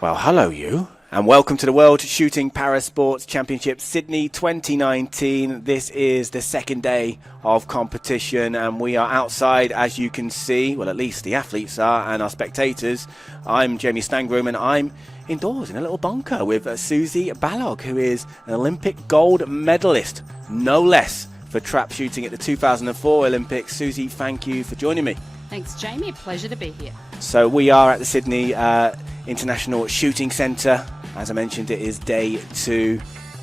Well, hello you, and welcome to the World Shooting Parasports Championship Sydney 2019. This is the second day of competition, and we are outside, as you can see. Well, at least the athletes are, and our spectators. I'm Jamie Stangroom, and I'm indoors in a little bunker with Susie Balog, who is an Olympic gold medalist, no less, for trap shooting at the 2004 Olympics. Susie, thank you for joining me. Thanks, Jamie. A pleasure to be here. So we are at the Sydney International Shooting Centre. As I mentioned, it is day 2.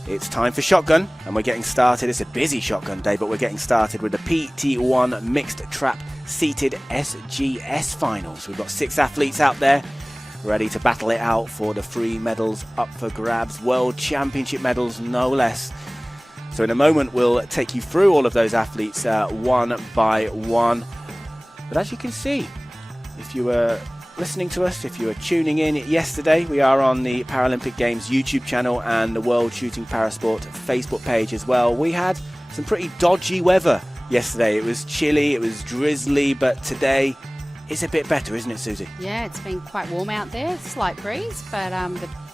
It's time for shotgun, and we're getting started. It's a busy shotgun day, but we're getting started with the PT1 Mixed Trap Seated SGS Finals. We've got 6 athletes out there ready to battle it out for the 3 medals up for grabs. World Championship medals, no less. So in a moment, we'll take you through all of those athletes one by one. But as you can see, if you were listening to us, if you were tuning in yesterday, we are on the Paralympic Games YouTube channel and the World Shooting Parasport Facebook page as well. We had some pretty dodgy weather yesterday. It was chilly, it was drizzly, but today it's a bit better, isn't it, Susie? Yeah, it's been quite warm out there, slight breeze, but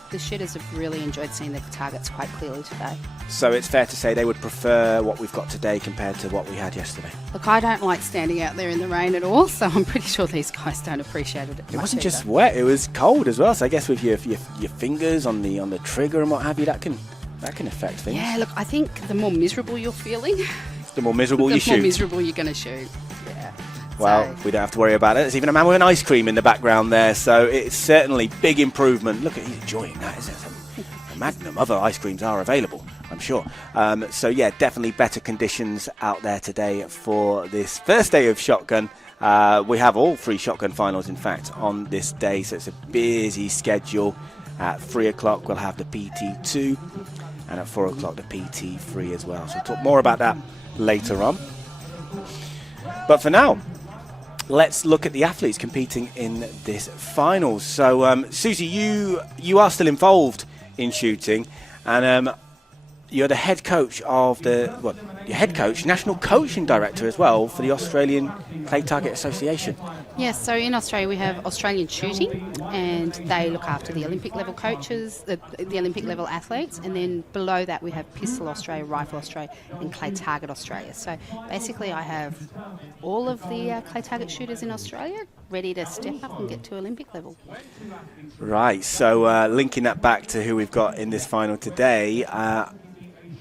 the shooters have really enjoyed seeing the targets quite clearly today. So it's fair to say they would prefer what we've got today compared to what we had yesterday. Look, I don't like standing out there in the rain at all, so I'm pretty sure these guys don't appreciate it. It wasn't just wet; it was cold as well. So I guess with your fingers on the trigger and what have you, that can affect things. Yeah, look, I think the more miserable you're feeling, the more miserable you shoot. The more miserable you're going to shoot. Yeah. Well, we don't have to worry about it. There's even a man with an ice cream in the background there, so it's certainly big improvement. Look at he's enjoying that, isn't it? A magnum. Other ice creams are available, I'm sure. So yeah, definitely better conditions out there today for this first day of shotgun. We have all 3 shotgun finals, in fact, on this day, so it's a busy schedule. At 3 o'clock, we'll have the PT2, and at 4 o'clock, the PT3 as well. So we'll talk more about that later on. But for now, let's look at the athletes competing in this finals. So, Susie, you are still involved in shooting, and you're the head coach of national coaching director as well for the Australian Clay Target Association. Yes, so in Australia we have Australian Shooting, and they look after the Olympic level coaches, the Olympic level athletes, and then below that we have Pistol Australia, Rifle Australia, and Clay Target Australia. So basically I have all of the clay target shooters in Australia ready to step up and get to Olympic level. Right, so linking that back to who we've got in this final today,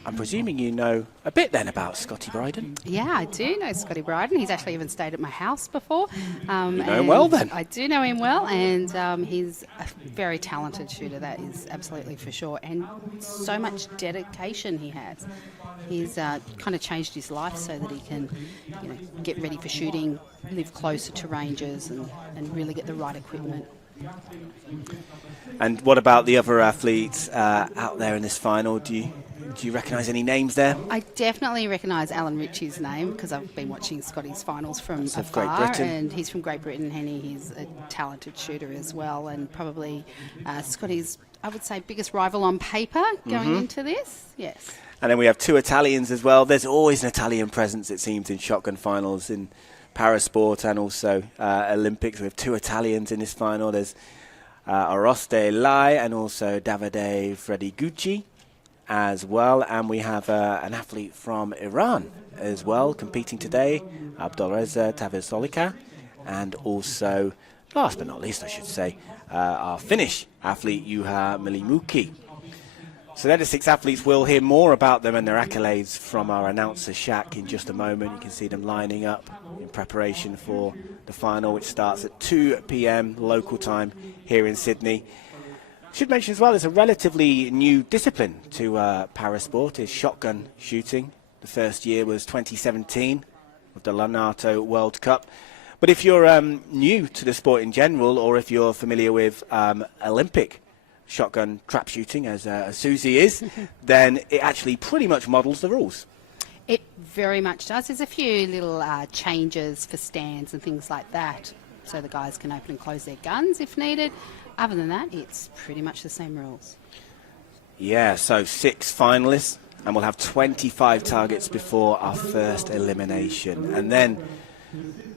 I'm presuming you know a bit then about Scotty Bryden. Yeah, I do know Scotty Bryden. He's actually even stayed at my house before. You know him well then? I do know him well, and he's a very talented shooter, that is absolutely for sure, and so much dedication he has. He's kind of changed his life so that he can get ready for shooting, live closer to ranges, and really get the right equipment. And what about the other athletes out there in this final? Do you recognise any names there? I definitely recognise Alan Ritchie's name because I've been watching Scotty's finals from afar. Great Britain. And he's from Great Britain, and he's a talented shooter as well, and probably Scotty's, I would say, biggest rival on paper going into this. Yes. And then we have 2 Italians as well. There's always an Italian presence, it seems, in shotgun finals in Parasport and also Olympics. We have 2 Italians in this final. There's Oroste Lai and also Davide Fredigucci as well. And we have an athlete from Iran as well competing today, Abdolreza Tavizolika. And also, last but not least, I should say, our Finnish athlete, Juha Milimuki. So they're the 6 athletes. We'll hear more about them and their accolades from our announcer, Shaq, in just a moment. You can see them lining up in preparation for the final, which starts at 2 p.m. local time here in Sydney. Should mention as well, there's a relatively new discipline to parasport, is shotgun shooting. The first year was 2017 with the Lonato World Cup. But if you're new to the sport in general, or if you're familiar with Olympic shotgun trap shooting, as Susie is, then it actually pretty much models the rules. It very much does. There's a few little changes for stands and things like that, so the guys can open and close their guns if needed. Other than that, it's pretty much the same rules. Yeah, so 6 finalists, and we'll have 25 targets before our first elimination. And then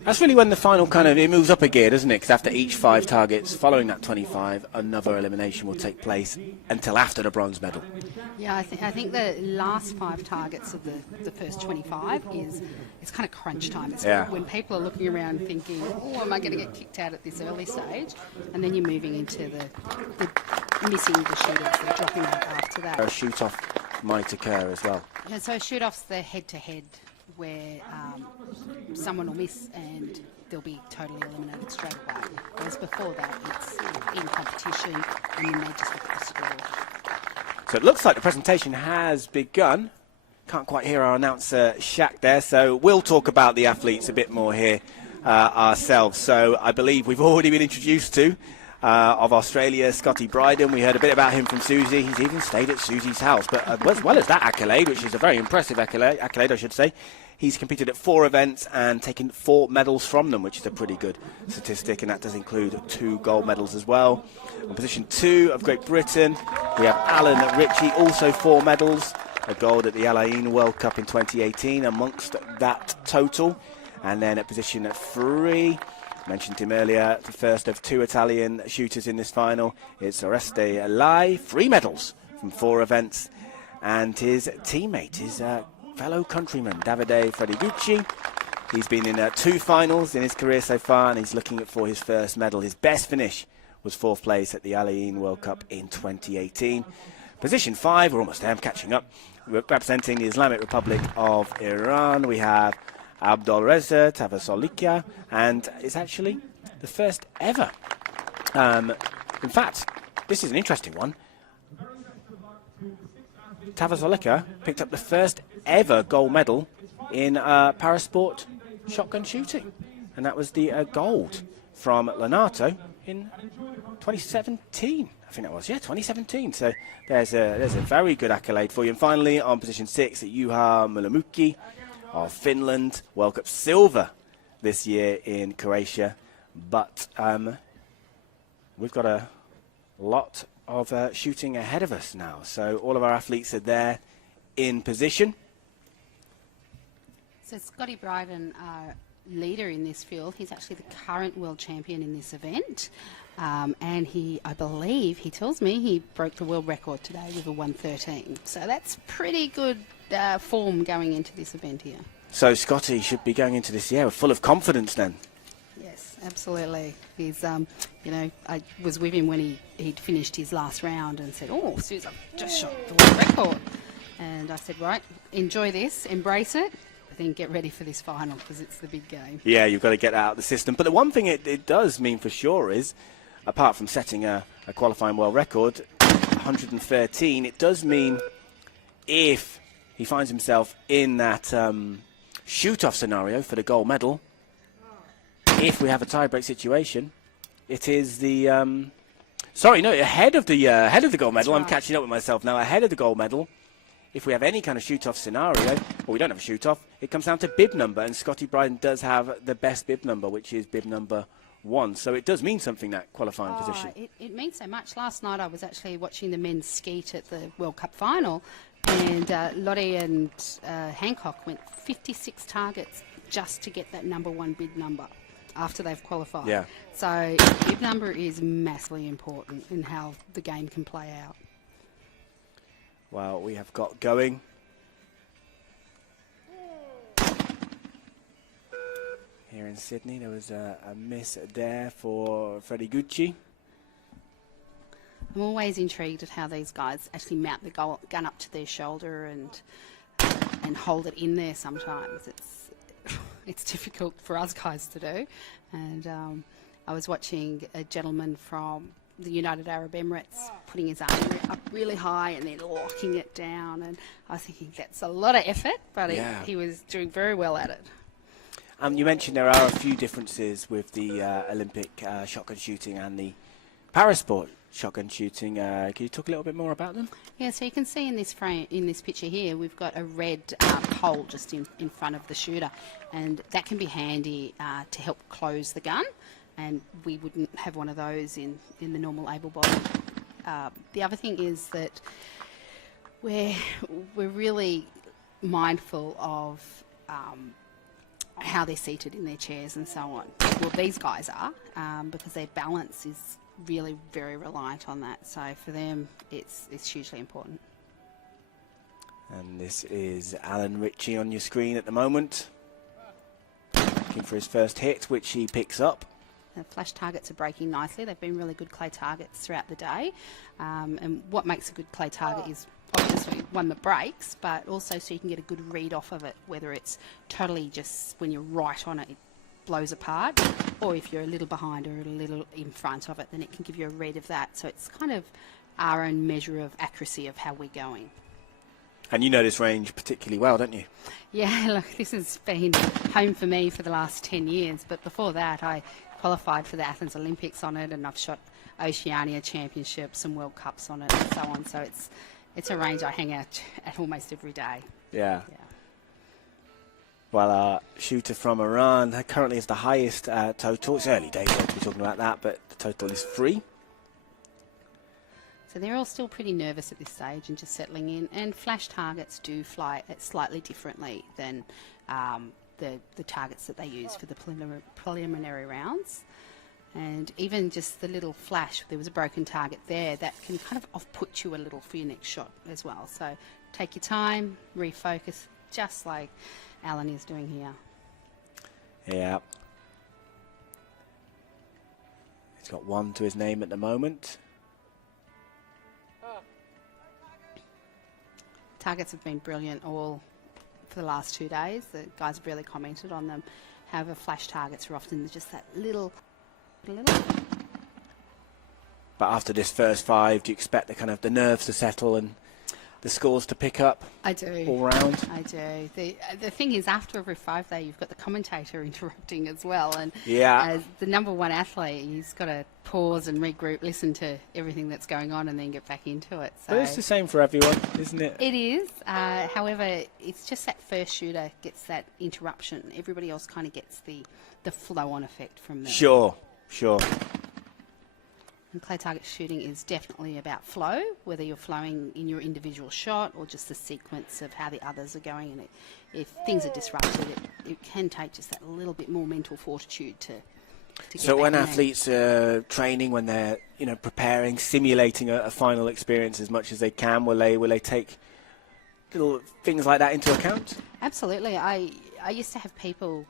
That's really when the final it moves up a gear, doesn't it? Because after each 5 targets, following that 25, another elimination will take place until after the bronze medal. Yeah, I think the last 5 targets of the first 25 it's kind of crunch time. It's when people are looking around thinking, oh, am I going to get kicked out at this early stage? And then you're moving into the missing the shoot-offs, the dropping out after that. A shoot-off might occur as well. Yeah, so shoot-off's the head-to-head where someone will miss and they'll be totally eliminated straight away. Whereas before that, it's in competition and then they just look at the score. So it looks like the presentation has begun. Can't quite hear our announcer Shaq there, so we'll talk about the athletes a bit more here ourselves. So I believe we've already been introduced to of Australia, Scotty Bryden. We heard a bit about him from Susie. He's even stayed at Susie's house. But as well as that accolade, which is a very impressive accolade I should say, he's competed at 4 events and taken 4 medals from them, which is a pretty good statistic, and that does include 2 gold medals as well. On position 2 of Great Britain, we have Alan Ritchie, also 4 medals, a gold at the Alain World Cup in 2018 amongst that total. And then at position 3, mentioned him earlier, the first of 2 Italian shooters in this final, it's Oreste Lai, 3 medals from 4 events, and his teammate, his fellow countryman, Davide Fredigucci. He's been in 2 finals in his career so far, and he's looking for his first medal. His best finish was 4th place at the Alain World Cup in 2018. Position 5, we're almost there, I'm catching up. Representing the Islamic Republic of Iran, we have Abdolreza Tavasolikia, and it's actually the first ever. In fact, this is an interesting one. Tavasolikia picked up the first ever gold medal in parasport shotgun shooting, and that was the gold from Lenato in 2017. I think that was, 2017. So there's a very good accolade for you. And finally, on position 6, Juha Mulamuki of Finland, World Cup silver this year in Croatia. But we've got a lot of shooting ahead of us now. So all of our athletes are there in position. So Scotty Bryden, our leader in this field, he's actually the current world champion in this event. And I believe, he tells me, he broke the world record today with a 1:13. So that's pretty good form going into this event here. So Scotty should be going into this year full of confidence then. Yes, absolutely. He's, I was with him when he'd finished his last round and said, oh, Suze, I've just shot the world record. And I said, right, enjoy this, embrace it, but then get ready for this final because it's the big game. Yeah, you've got to get that out of the system. But the one thing it does mean for sure is, apart from setting a qualifying world record, 113, it does mean if he finds himself in that shoot-off scenario for the gold medal, if we have a tie-break situation, it is the... ahead of the gold medal. Right. I'm catching up with myself now. Ahead of the gold medal, if we have any kind of shoot-off scenario, or we don't have a shoot-off, it comes down to bib number, and Scotty Bryden does have the best bib number, which is bib number 1. So it does mean something, that qualifying position. It means so much. Last night I was actually watching the men's skeet at the World Cup final, and Lottie and Hancock went 56 targets just to get that number 1 bib number after they've qualified. Yeah. So bib number is massively important in how the game can play out. Well, we have got going. Here in Sydney, there was a miss there for Fredigucci. I'm always intrigued at how these guys actually mount the gun up to their shoulder and hold it in there sometimes. It's difficult for us guys to do. And I was watching a gentleman from the United Arab Emirates putting his arm up really high and then locking it down. And I was thinking that's a lot of effort, but he was doing very well at it. You mentioned there are a few differences with the Olympic shotgun shooting and the parasport shotgun shooting. Can you talk a little bit more about them? Yeah, so you can see in this frame, in this picture here, we've got a red pole just in front of the shooter, and that can be handy to help close the gun. And we wouldn't have one of those in the normal able body. The other thing is that we're really mindful of how they're seated in their chairs and so on. Well, these guys are, because their balance is really very reliant on that. So for them, it's hugely important. And this is Alan Ritchie on your screen at the moment, looking for his first hit, which he picks up. The flash targets are breaking nicely. They've been really good clay targets throughout the day. And what makes a good clay target is obviously one that breaks, but also so you can get a good read off of it, whether it's totally just when you're right on it, it blows apart, or if you're a little behind or a little in front of it, then it can give you a read of that. So it's kind of our own measure of accuracy of how we're going. And you know this range particularly well, don't you? Yeah, look, this has been home for me for the last 10 years, but before that I qualified for the Athens Olympics on it, and I've shot Oceania Championships and World Cups on it and so on. So it's a range I hang out at almost every day. Yeah. Well, our shooter from Iran currently is the highest total. It's early days to be talking about that, but the total is 3. So they're all still pretty nervous at this stage and just settling in. And flash targets do fly slightly differently than the targets that they use for the preliminary rounds. And even just the little flash, there was a broken target there, that can kind of off-put you a little for your next shot as well. So take your time, refocus, just like Alan is doing here. Yeah. He's got 1 to his name at the moment. Targets have been brilliant all for the last 2 days. The guys have really commented on them. However, flash targets are often just that little. But after this first 5, do you expect the nerves to settle and the scores to pick up? I do. All round? I do. The thing is, after every 5 day, you've got the commentator interrupting as well. And yeah, as the number 1 athlete, he's got to pause and regroup, listen to everything that's going on, and then get back into it. So but it's the same for everyone, isn't it? It is. However, it's just that first shooter gets that interruption. Everybody else kind of gets the flow-on effect from them. Sure. And clay target shooting is definitely about flow, whether you're flowing in your individual shot or just the sequence of how the others are going. And if things are disrupted, it can take just that little bit more mental fortitude to get So back when in athletes are training, when they're preparing, simulating a final experience as much as they can, will they take little things like that into account? Absolutely. I used to have people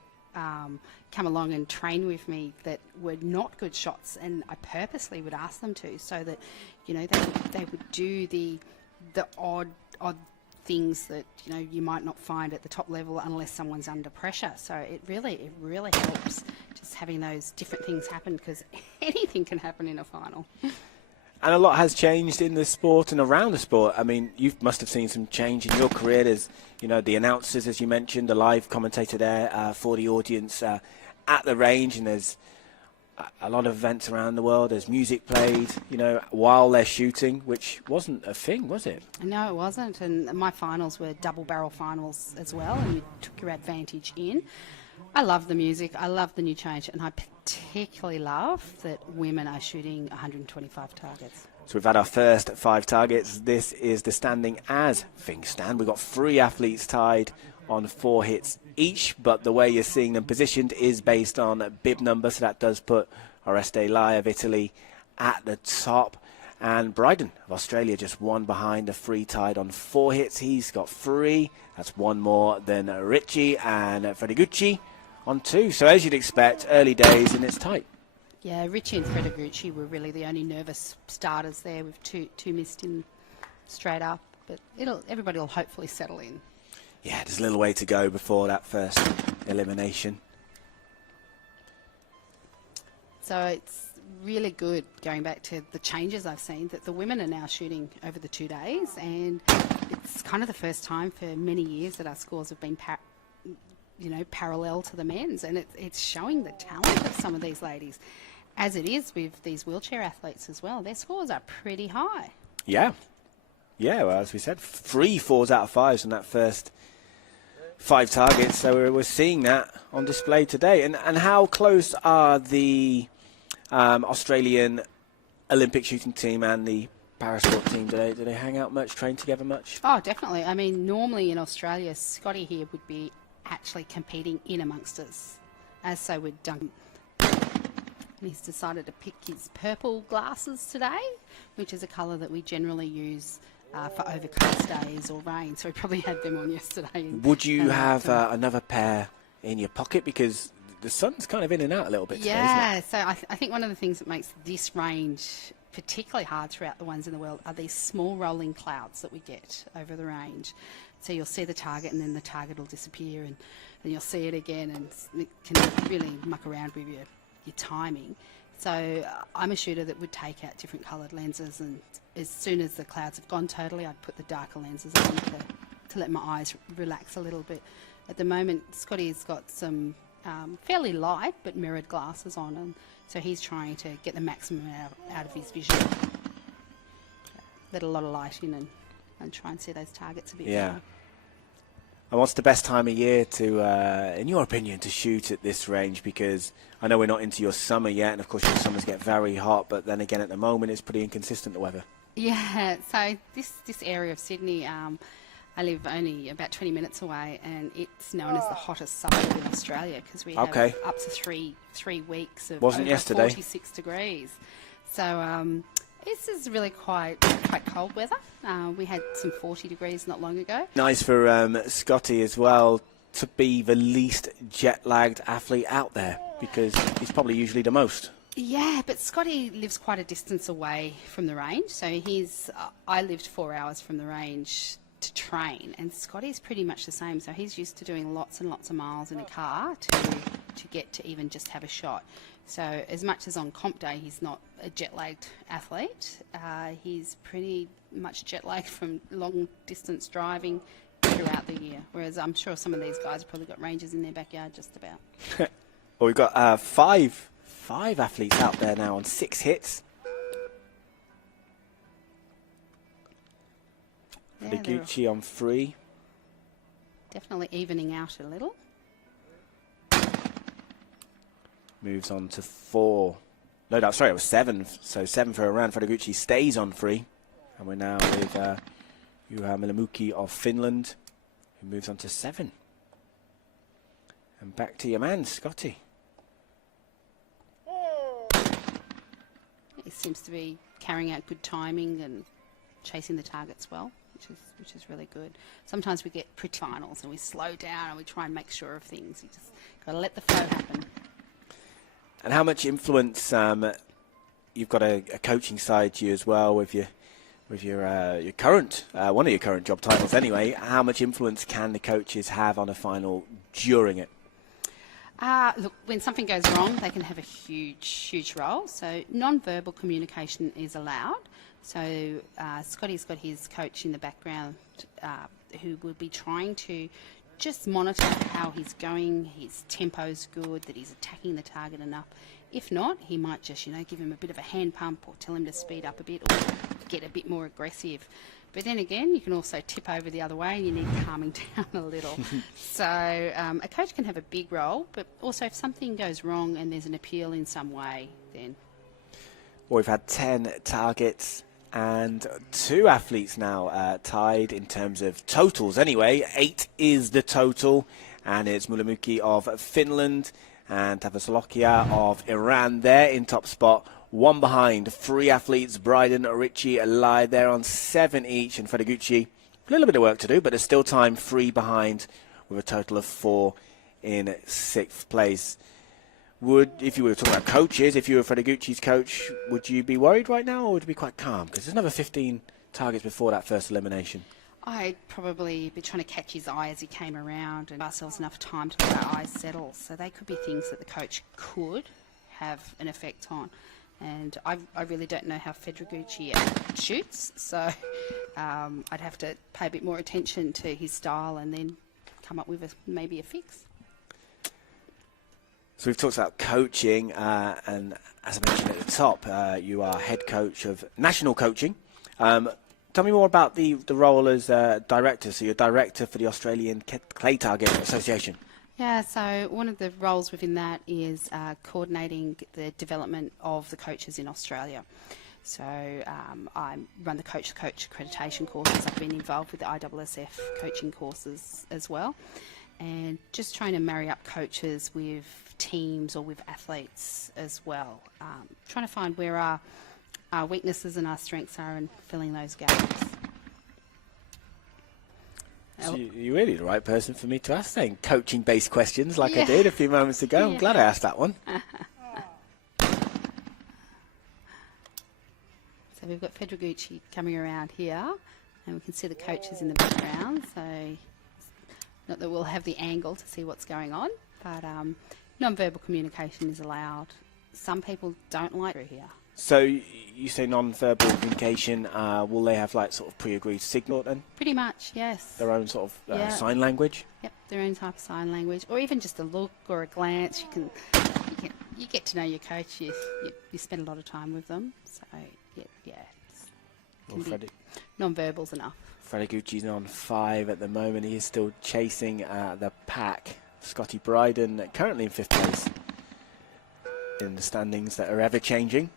come along and train with me that were not good shots, and I purposely would ask them to, so that they would do the odd things that you might not find at the top level unless someone's under pressure. So it really helps just having those different things happen, because anything can happen in a final. And a lot has changed in the sport and around the sport. I mean, you must have seen some change in your career. There's, the announcers, as you mentioned, the live commentator there for the audience at the range, and there's a lot of events around the world. There's music played, while they're shooting, which wasn't a thing, was it? No, it wasn't. And my finals were double barrel finals as well, and you took your advantage in. I love the music. I love the new change, and I particularly love that women are shooting 125 targets. So we've had our first 5 targets. This is the standing as things stand. We've got 3 athletes tied on 4 hits each, but the way you're seeing them positioned is based on bib number, so that does put Oreste Lai of Italy at the top. And Bryden of Australia just 1 behind, the 3 tied on 4 hits. He's got 3. That's 1 more than Ritchie and Fredegucci on 2. So as you'd expect, early days and it's tight. Yeah, Ritchie and Fredegucci were really the only nervous starters there, with two missed in straight up. But everybody will hopefully settle in. Yeah, there's a little way to go before that first elimination. So it's really good, going back to the changes I've seen, that the women are now shooting over the 2 days, and it's kind of the first time for many years that our scores have been parallel to the men's, and it's showing the talent of some of these ladies, as it is with these wheelchair athletes as well. Their scores are pretty high. Yeah, well, as we said, 3 4s out of 5s on that first 5 targets, so we're seeing that on display today. And how close are the Australian Olympic shooting team and the parasport team? Do they hang out much, train together much? Oh, definitely. I mean, normally in Australia, Scotty here would be actually competing in amongst us. As so with Duncan. And he's decided to pick his purple glasses today, which is a colour that we generally use for overcast days or rain. So we probably had them on yesterday. Would you have another pair in your pocket? Because the sun's kind of in and out a little bit today, yeah, isn't it? so I think one of the things that makes this range particularly hard throughout the ones in the world are these small rolling clouds that we get over the range. So you'll see the target and then the target will disappear and then you'll see it again, and it can really muck around with your timing. So I'm a shooter that would take out different coloured lenses, and as soon as the clouds have gone totally, I'd put the darker lenses on to let my eyes relax a little bit. At the moment, Scotty's got some fairly light but mirrored glasses on, and so he's trying to get the maximum out of his vision. Let a lot of light in and try and see those targets a bit better. And what's the best time of year to, in your opinion, to shoot at this range? Because I know we're not into your summer yet, and of course your summers get very hot, but then again at the moment it's pretty inconsistent, the weather. Yeah, so this area of Sydney, I live only about 20 minutes away, and it's known as the hottest suburb in Australia because we have up to three weeks of over 46 degrees. So this is really quite cold weather. We had some 40 degrees not long ago. Nice for Scotty as well to be the least jet-lagged athlete out there, because he's probably usually the most. Yeah, but Scotty lives quite a distance away from the range. So I lived 4 hours from the range to train, and Scotty's pretty much the same. So he's used to doing lots and lots of miles in a car to get to even just have a shot. So as much as on comp day he's not a jet-lagged athlete, he's pretty much jet-lagged from long distance driving throughout the year. Whereas I'm sure some of these guys have probably got ranges in their backyard just about. Well, we've got five athletes out there now on 6 hits. Yeah, Gucci on 3. Definitely evening out a little. Moves on to 4. No, sorry, it was 7. So 7 for a round. Gucci stays on 3. And we're now with Juha Milimuki of Finland, who moves on to 7. And back to your man, Scotty. He seems to be carrying out good timing and chasing the targets well, which is really good. Sometimes we get pretty finals and we slow down and we try and make sure of things. You just got to let the flow happen. And how much influence, you've got a coaching side to you as well with your current, one of your current job titles anyway. How much influence can the coaches have on a final during it? Look, when something goes wrong, they can have a huge role. So non-verbal communication is allowed. So Scotty's got his coach in the background who will be trying to just monitor how he's going, his tempo's good, that he's attacking the target enough. If not, he might just, give him a bit of a hand pump or tell him to speed up a bit or get a bit more aggressive. But then again, you can also tip over the other way and you need calming down a little. So a coach can have a big role, but also if something goes wrong and there's an appeal in some way, then... Well, we've had 10 targets and 2 athletes now tied in terms of totals anyway. 8 is the total, and it's Milimuki of Finland and Tavasalokia of Iran there in top spot. 1 behind, 3 athletes, Bryden, Richie, Lai, they're on 7 each, and Gucci, a little bit of work to do, but there's still time, 3 behind, with a total of 4 in 6th place. If you were talking about coaches, if you were Gucci's coach, would you be worried right now, or would you be quite calm? Because there's another 15 targets before that first elimination. I'd probably be trying to catch his eye as he came around and give ourselves enough time to let our eyes settle. So they could be things that the coach could have an effect on. And I really don't know how Gucci shoots, so I'd have to pay a bit more attention to his style and then come up with maybe a fix. So we've talked about coaching, and as I mentioned at the top, you are head coach of national coaching. Tell me more about the role as director. So you're director for the Australian Clay Target Association. Yeah, so one of the roles within that is coordinating the development of the coaches in Australia. So I run the coach accreditation courses. I've been involved with the ISSF coaching courses as well. And just trying to marry up coaches with teams or with athletes as well. Trying to find where our weaknesses and our strengths are and filling those gaps. So you're really the right person for me to ask then, coaching-based questions like I did a few moments ago. I'm glad I asked that one. So we've got Federagucci coming around here, and we can see the coaches in the background. So not that we'll have the angle to see what's going on, but non-verbal communication is allowed. Some people don't like it here. So you say non-verbal communication. Will they have like sort of pre-agreed signal then? Pretty much, yes. Their own sort of sign language? Yep, their own type of sign language, or even just a look or a glance. You get to know your coach. You spend a lot of time with them, so non-verbal's enough. Federagucci's on 5 at the moment. He is still chasing the pack. Scotty Bryden currently in 5th place in the standings that are ever changing.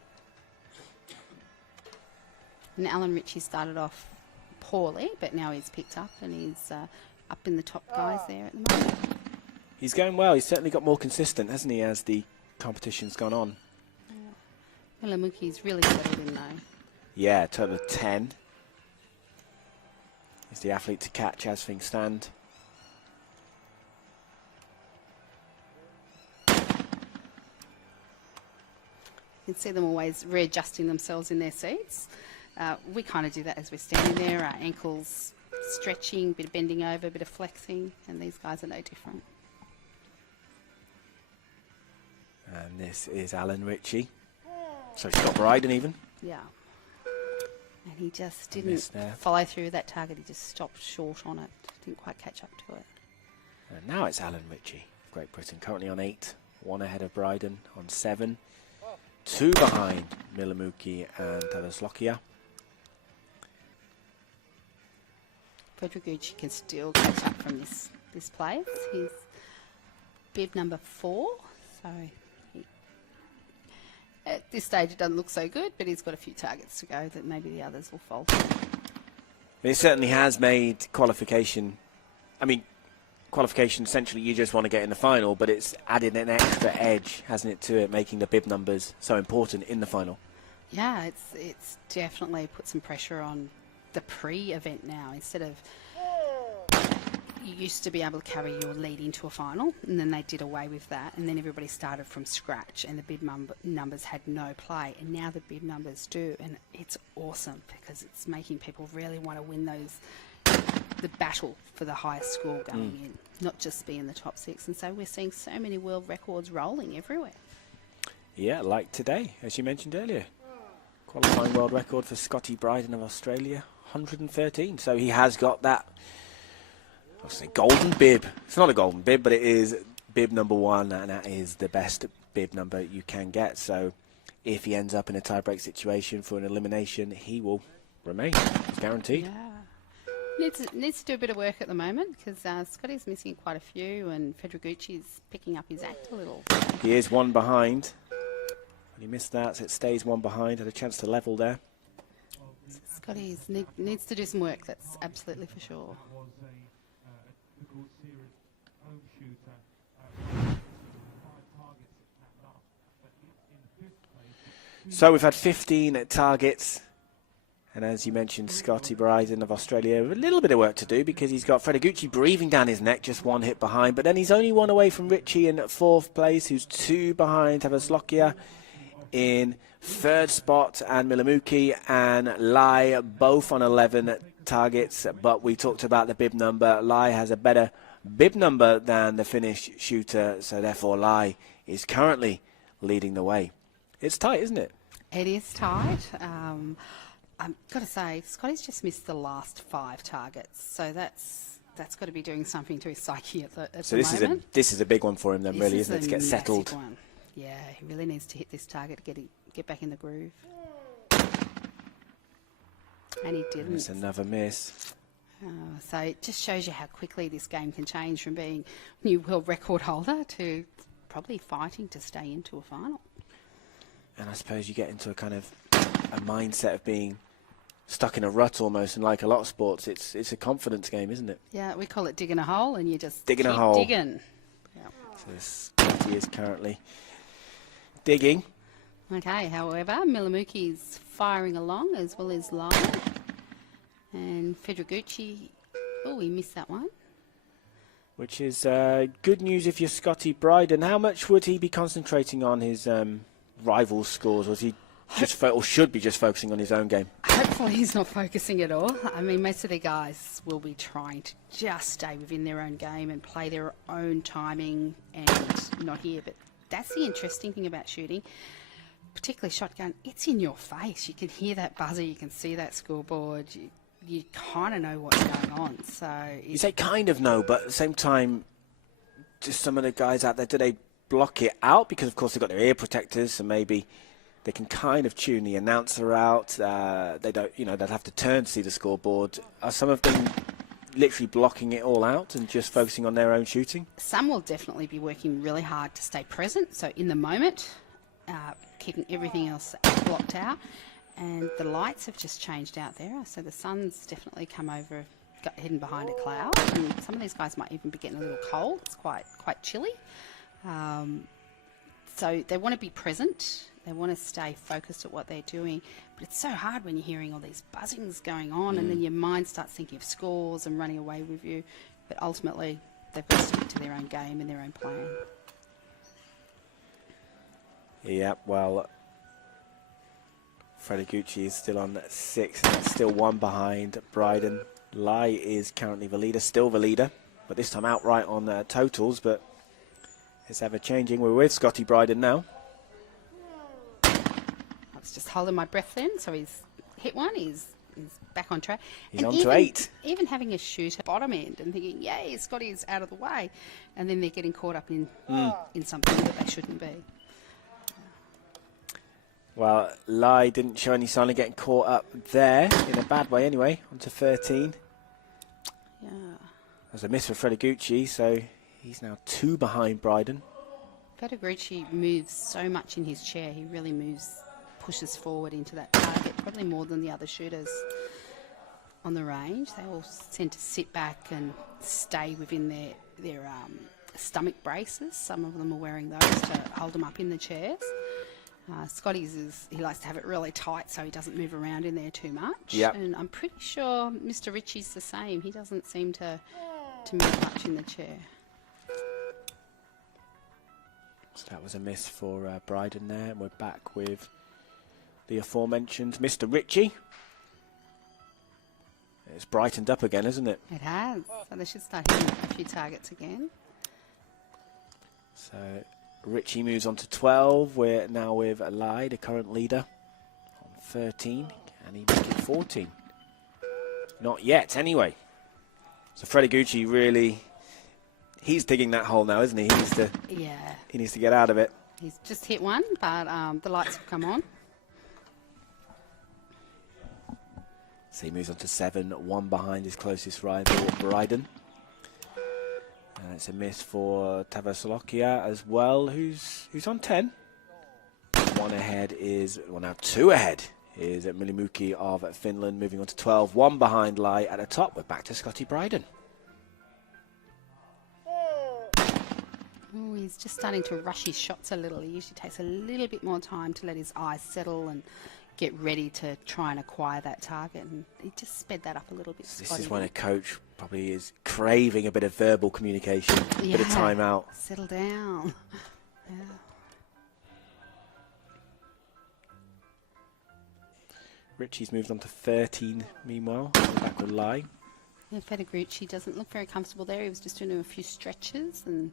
And Alan Ritchie started off poorly, but now he's picked up and he's up in the top guys there at the moment. He's going well. He's certainly got more consistent, hasn't he, as the competition's gone on? Milamuki's really settled in though. Yeah, total of 10. He's the athlete to catch as things stand. You can see them always readjusting themselves in their seats. We kind of do that as we're standing there, our ankles stretching, a bit of bending over, a bit of flexing, and these guys are no different. And this is Alan Ritchie. So Scott Bryden even. Yeah. And he just didn't follow through with that target. He just stopped short on it. Didn't quite catch up to it. And now it's Alan Ritchie, Great Britain, currently on 8. 1 ahead of Bryden on 7. 2 behind Milamuki and Tavaslokia. Federagucci can still catch up from this place. He's bib number 4, so at this stage it doesn't look so good, but he's got a few targets to go that maybe the others will fall through. It certainly has made qualification. I mean, qualification essentially you just want to get in the final, but it's added an extra edge, hasn't it, to it, making the bib numbers so important in the final. Yeah, it's definitely put some pressure on the pre-event now. Instead of, you used to be able to carry your lead into a final, and then they did away with that, and then everybody started from scratch, and the bib numbers had no play, and now the bib numbers do, and it's awesome because it's making people really want to win the battle for the highest score going in, not just be in the top 6. And so we're seeing so many world records rolling everywhere. Yeah, like today, as you mentioned earlier. Qualifying world record for Scotty Bryden of Australia, 113. So he has got that, I'll say, golden bib. It's not a golden bib, but it is bib number 1, and that is the best bib number you can get. So if he ends up in a tie-break situation for an elimination, he will remain. It's guaranteed. Yeah. Needs to do a bit of work at the moment because Scotty's missing quite a few, and Federagucci's picking up his act a little. He is 1 behind. He missed that, so it stays 1 behind. Had a chance to level there. Scotty needs to do some work, that's absolutely for sure. So we've had 15 targets. And as you mentioned, Scotty Bryden of Australia, a little bit of work to do because he's got Federagucci breathing down his neck, just 1 hit behind. But then he's only 1 away from Ritchie in 4th place, who's 2 behind Tavaslokia in 3rd spot, and Milamuki and Lai both on 11 targets. But we talked about the bib number. Lai has a better bib number than the Finnish shooter, so therefore Lai is currently leading the way. It's tight, isn't it? It is tight. I've got to say, Scotty's just missed the last 5 targets, so that's got to be doing something to his psyche at the moment. So this is a big one for him then, really, isn't it, to get settled? One. Yeah, he really needs to hit this target to get back in the groove. And he didn't. It's another miss. So it just shows you how quickly this game can change from being new world record holder to probably fighting to stay into a final. And I suppose you get into a kind of a mindset of being stuck in a rut almost, and like a lot of sports, it's a confidence game, isn't it? Yeah, we call it digging a hole, and you just Digging keep a hole. digging. Yeah. So Scotty is currently digging. Okay, however, Milamuki's firing along as well as Lai. And Federagucci, oh, he missed that one. Which is good news if you're Scotty Bryden. How much would he be concentrating on his rival scores? Was he just or should be just focusing on his own game? Hopefully he's not focusing at all. I mean, most of the guys will be trying to just stay within their own game and play their own timing and not here. But that's the interesting thing about shooting, particularly shotgun. It's in your face. You can hear that buzzer. You can see that scoreboard. You kind of know what's going on. So you say kind of know, but at the same time, just some of the guys out there, do they block it out? Because, of course, they've got their ear protectors, so maybe they can kind of tune the announcer out. They don't, they'll have to turn to see the scoreboard. Are some of them literally blocking it all out and just focusing on their own shooting? Some will definitely be working really hard to stay present. So in the moment, keeping everything else blocked out. And the lights have just changed out there. So the sun's definitely come over, got hidden behind a cloud. And some of these guys might even be getting a little cold. It's quite chilly. So they want to be present. They want to stay focused at what they're doing. But it's so hard when you're hearing all these buzzings going on and then your mind starts thinking of scores and running away with you. But ultimately, they've got to stick to their own game and their own plan. Yeah, well, Federagucci is still on 6, and that's still 1 behind Bryden. Lai is currently the leader, still the leader, but this time outright on totals, but it's ever changing. We're with Scotty Bryden now. I was just holding my breath then, so he's hit one, he's back on track. He's on to 8. Even having a shoot at bottom end and thinking, yay, Scotty's out of the way, and then they're getting caught up in something that they shouldn't be. Well, Lai didn't show any sign of getting caught up there, in a bad way anyway, onto 13. Yeah. There's a miss for Federagucci, so he's now 2 behind Bryden. Federagucci moves so much in his chair. He really pushes forward into that target, probably more than the other shooters on the range. They all tend to sit back and stay within their stomach braces. Some of them are wearing those to hold them up in the chairs. Scotty's he likes to have it really tight so he doesn't move around in there too much. Yep. And I'm pretty sure Mr. Ritchie's the same. He doesn't seem to move much in the chair. So that was a miss for Bryden there, and we're back with the aforementioned Mr. Ritchie. It's brightened up again, isn't it? It has. So they should start hitting a few targets again. So Ritchie moves on to 12. We're now with Lai, the current leader, on 13. Can he make it 14? Not yet, anyway. So Federagucci really, he's digging that hole now, isn't he? He needs to get out of it. He's just hit one, but the lights have come on. So he moves on to 7, 1 behind his closest rival, Bryden. It's a miss for Tavasolokia as well, who's on 10. 1 ahead is, well now 2 ahead is Milimuki of Finland, moving on to 12. 1 behind Lai at the top. We're back to Scotty Bryden. Oh, he's just starting to rush his shots a little. He usually takes a little bit more time to let his eyes settle and get ready to try and acquire that target, and he just sped that up a little bit. So this is when a coach probably is craving a bit of verbal communication, a bit of time out. Settle down. Yeah. Ritchie's moved on to 13 meanwhile, back with Lai. Yeah, Federagucci doesn't look very comfortable there. He was just doing a few stretches and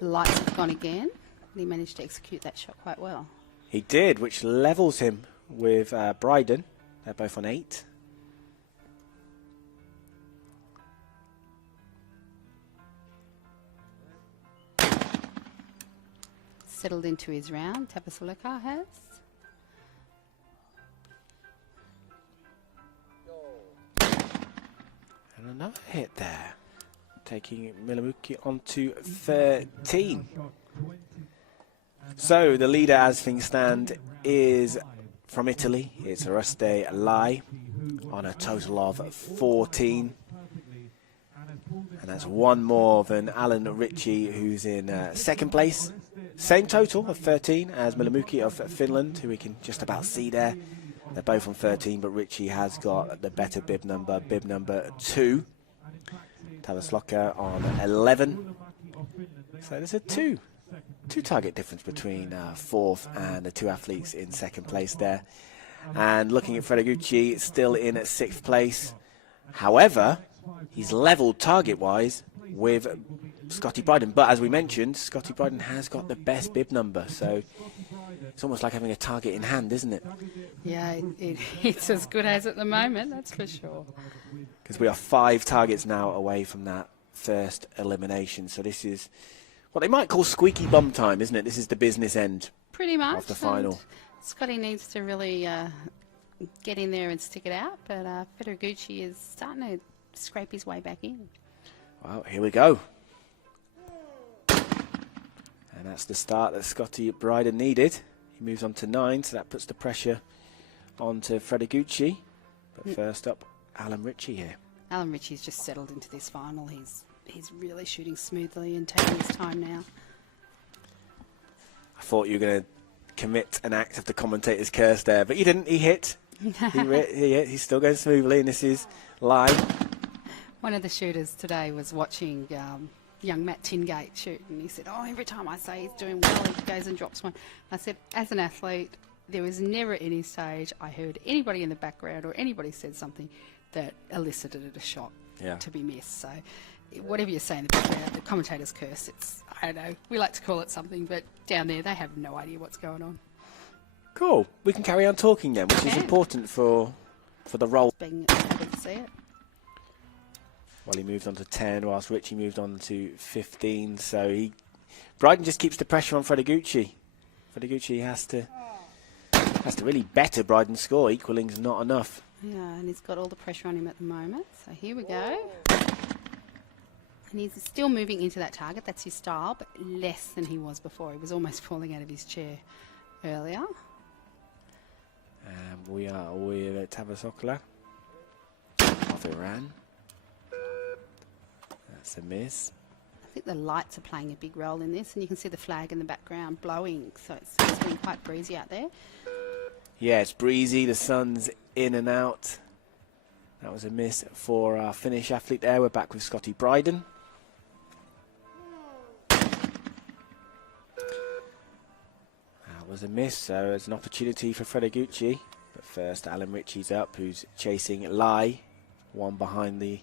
the lights have gone again. And he managed to execute that shot quite well. He did, which levels him with Bryden. They're both on 8. Settled into his round, Tapasulaka has. And another hit there, taking Milimuki onto 13. So the leader, as things stand, is from Italy. It's Oreste Lai. on a total of 14. And that's one more than Alan Ritchie, who's in second place. Same total of 13 as Milamuki of Finland, who we can just about see there. They're both on 13, but Ritchie has got the better bib number 2. Tavasloka on 11. So there's a two target difference between fourth and the two athletes in second place there. And looking at Fredagucci, still in at sixth place. However, he's levelled target-wise with Scotty Bryden. But as we mentioned, Scotty Bryden has got the best bib number. So it's almost like having a target in hand, isn't it? Yeah, it's as good as at the moment, that's for sure. Because we are 5 targets now away from that first elimination. So this is what they might call squeaky bum time, isn't it? This is the business end. Pretty much. Of the final. And Scotty needs to really get in there and stick it out. But Federagucci is starting to scrape his way back in. Well, here we go. And that's the start that Scotty Bryden needed. He moves on to 9, so that puts the pressure onto Fredagucci. But first up, Alan Ritchie here. Alan Ritchie's just settled into this final. He's really shooting smoothly and taking his time now. I thought you were going to commit an act of the commentator's curse there, but you didn't. He hit. He hit. He's still going smoothly, and this is live. One of the shooters today was watching young Matt Tingate shoot, and he said, every time I say he's doing well, he goes and drops one. I said, as an athlete, there was never at any stage I heard anybody in the background or anybody said something that elicited a shot to be missed. So whatever you say in the background, the commentator's curse, I don't know, we like to call it something, but down there they have no idea what's going on. Cool. We can carry on talking then, which is important for the role. Being able to see it. Well, he moved on to 10, whilst Ritchie moved on to 15. So Bryden just keeps the pressure on Fredagucci. Fredagucci has to really better Bryden's score. Equaling's not enough. Yeah, and he's got all the pressure on him at the moment. So here we go. And he's still moving into that target. That's his style, but less than he was before. He was almost falling out of his chair earlier. And we are with Tavasokla of Iran. That's a miss. I think the lights are playing a big role in this, and you can see the flag in the background blowing, so it's been quite breezy out there. Yeah, it's breezy. The sun's in and out. That was a miss for our Finnish athlete there. We're back with Scotty Bryden. That was a miss, so it's an opportunity for Fredagucci. But first, Alan Ritchie's up, who's chasing Lai, one behind the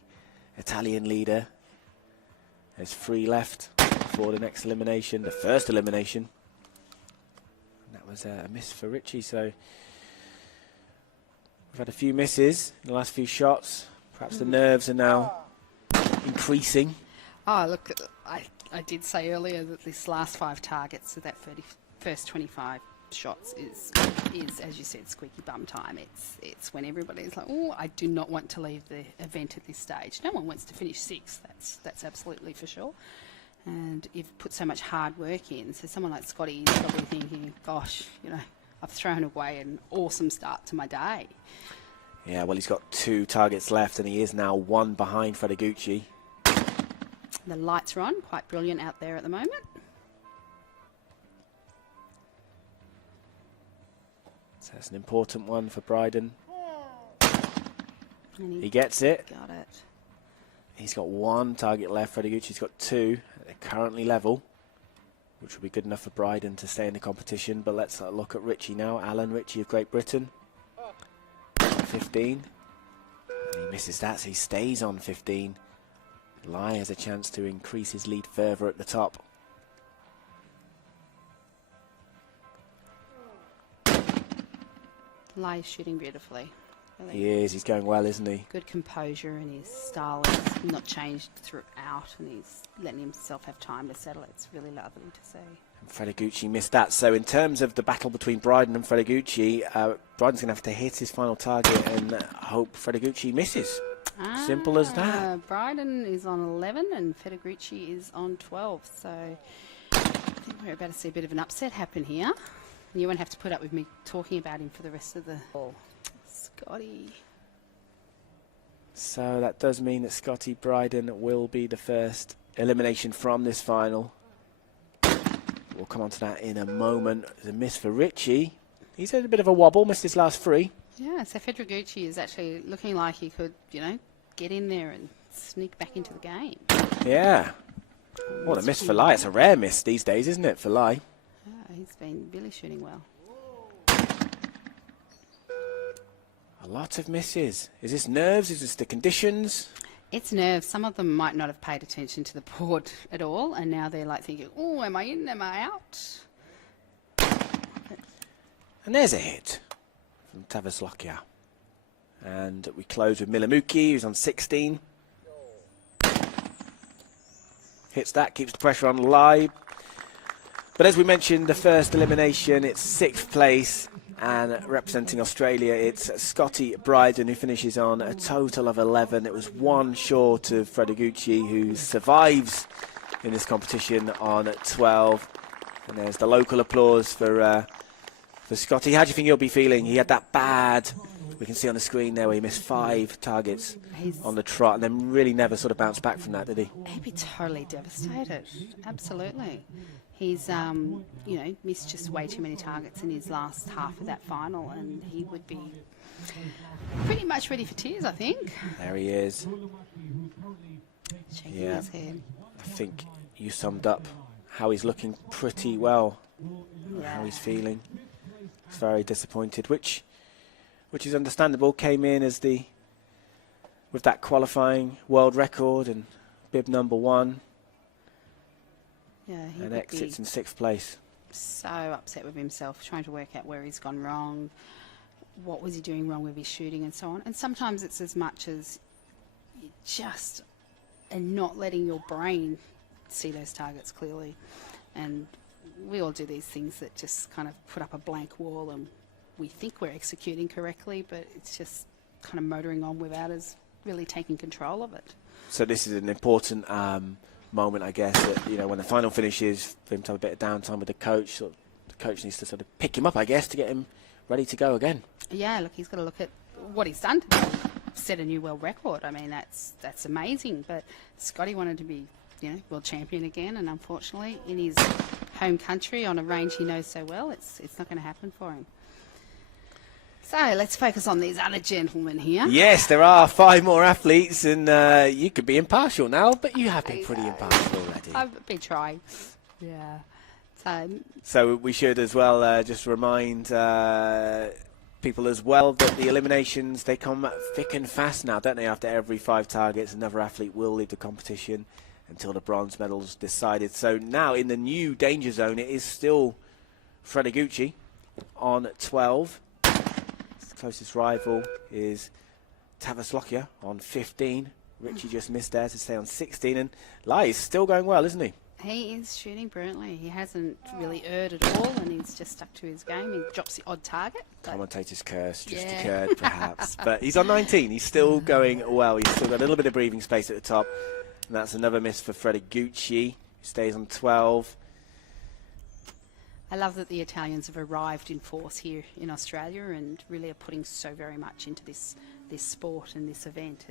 Italian leader. There's 3 left for the next elimination, the first elimination. And that was a miss for Ritchie, so we've had a few misses in the last few shots. Perhaps the nerves are now increasing. Oh, look, I did say earlier that this last 5 targets, so that first 25 shots is, as you said, squeaky bum time. It's when everybody's like, I do not want to leave the event at this stage. No one wants to finish 6th. That's absolutely for sure. And you've put so much hard work in. So someone like Scotty is probably thinking, gosh, I've thrown away an awesome start to my day. Yeah, well, he's got 2 targets left, and he is now 1 behind Fredagucci. The lights are on, quite brilliant out there at the moment. So that's an important one for Bryden. He gets it. Got it. He's got 1 target left. Fredagucci's got 2. They're currently level, which will be good enough for Bryden to stay in the competition. But let's look at Ritchie now. Alan Ritchie of Great Britain. 15. And he misses that, so he stays on 15. Lai has a chance to increase his lead further at the top. Lai is shooting beautifully. Really. He is. He's going well, isn't he? Good composure, and his style is not changed throughout, and he's letting himself have time to settle. It's really lovely to see. And Fredagucci missed that. So in terms of the battle between Bryden and Fredagucci, Bryden's going to have to hit his final target and hope Fredagucci misses. Simple as that. Bryden is on 11 and Fredagucci is on 12. So I think we're about to see a bit of an upset happen here. And you won't have to put up with me talking about him for the rest of the ball. Scotty. So that does mean that Scotty Bryden will be the first elimination from this final. We'll come on to that in a moment. There's a miss for Richie. He's had a bit of a wobble, missed his last 3. Yeah, so Federagucci is actually looking like he could, you know, get in there and sneak back into the game. Yeah. What a miss for Lai. It's a rare miss these days, isn't it, for Lai? Yeah, he's been really shooting well. A lot of misses. Is this nerves? Is this the conditions? It's nerves. Some of them might not have paid attention to the board at all, and now they're like thinking, oh, am I in, am I out? And there's a hit from Tavaslokia. And we close with Milamuki, who's on 16. Hits that, keeps the pressure on Lai. But as we mentioned, the first elimination, it's 6th place. And representing Australia, it's Scotty Bryden, who finishes on a total of 11. It was 1 short of Federagucci, who survives in this competition on 12. And there's the local applause for Scotty. How do you think he'll be feeling? He had that bad, we can see on the screen there, where he missed 5 targets on the trot, and then really never sort of bounced back from that, did he? He'd be totally devastated. Absolutely. He's, you know, missed just way too many targets in his last half of that final, and he would be pretty much ready for tears, I think. There he is. Shaking his head. I think you summed up how he's looking pretty well, Yeah. how he's feeling. He's very disappointed, which is understandable. Came in as with that qualifying world record and bib number 1. Yeah, he And would exits be in 6th place. so upset with himself, trying to work out where he's gone wrong, what was he doing wrong with his shooting and so on. And sometimes it's as much as you just and not letting your brain see those targets clearly. And we all do these things that just kind of put up a blank wall, and we think we're executing correctly, but it's just kind of motoring on without us really taking control of it. So this is an important moment, I guess, that, you know, when the final finishes, for him to have a bit of downtime with the coach. So the coach needs to sort of pick him up, I guess, to get him ready to go again. Yeah, look, he's got to look at what he's done. Set a new world record. I mean, that's amazing. But Scotty wanted to be, you know, world champion again, and unfortunately, in his home country on a range he knows so well, it's not going to happen for him. So let's focus on these other gentlemen here. Yes, there are 5 more athletes, and you could be impartial now, but you have been pretty impartial already. I've been trying. Yeah. So we should as well just remind people as well that the eliminations, they come thick and fast now, don't they? After every 5 targets, another athlete will leave the competition until the bronze medal's decided. So now in the new danger zone, it is still Federagucci on 12. His closest rival is Tavaslokia on 15. Richie just missed there to stay on 16. And Lai is still going well, isn't he? He is shooting brilliantly. He hasn't really erred at all, and he's just stuck to his game. He drops the odd target. Commentator's curse just occurred, perhaps. But he's on 19. He's still going well. He's still got a little bit of breathing space at the top. And that's another miss for Federagucci, who stays on 12. I love that the Italians have arrived in force here in Australia and really are putting so very much into this sport and this event.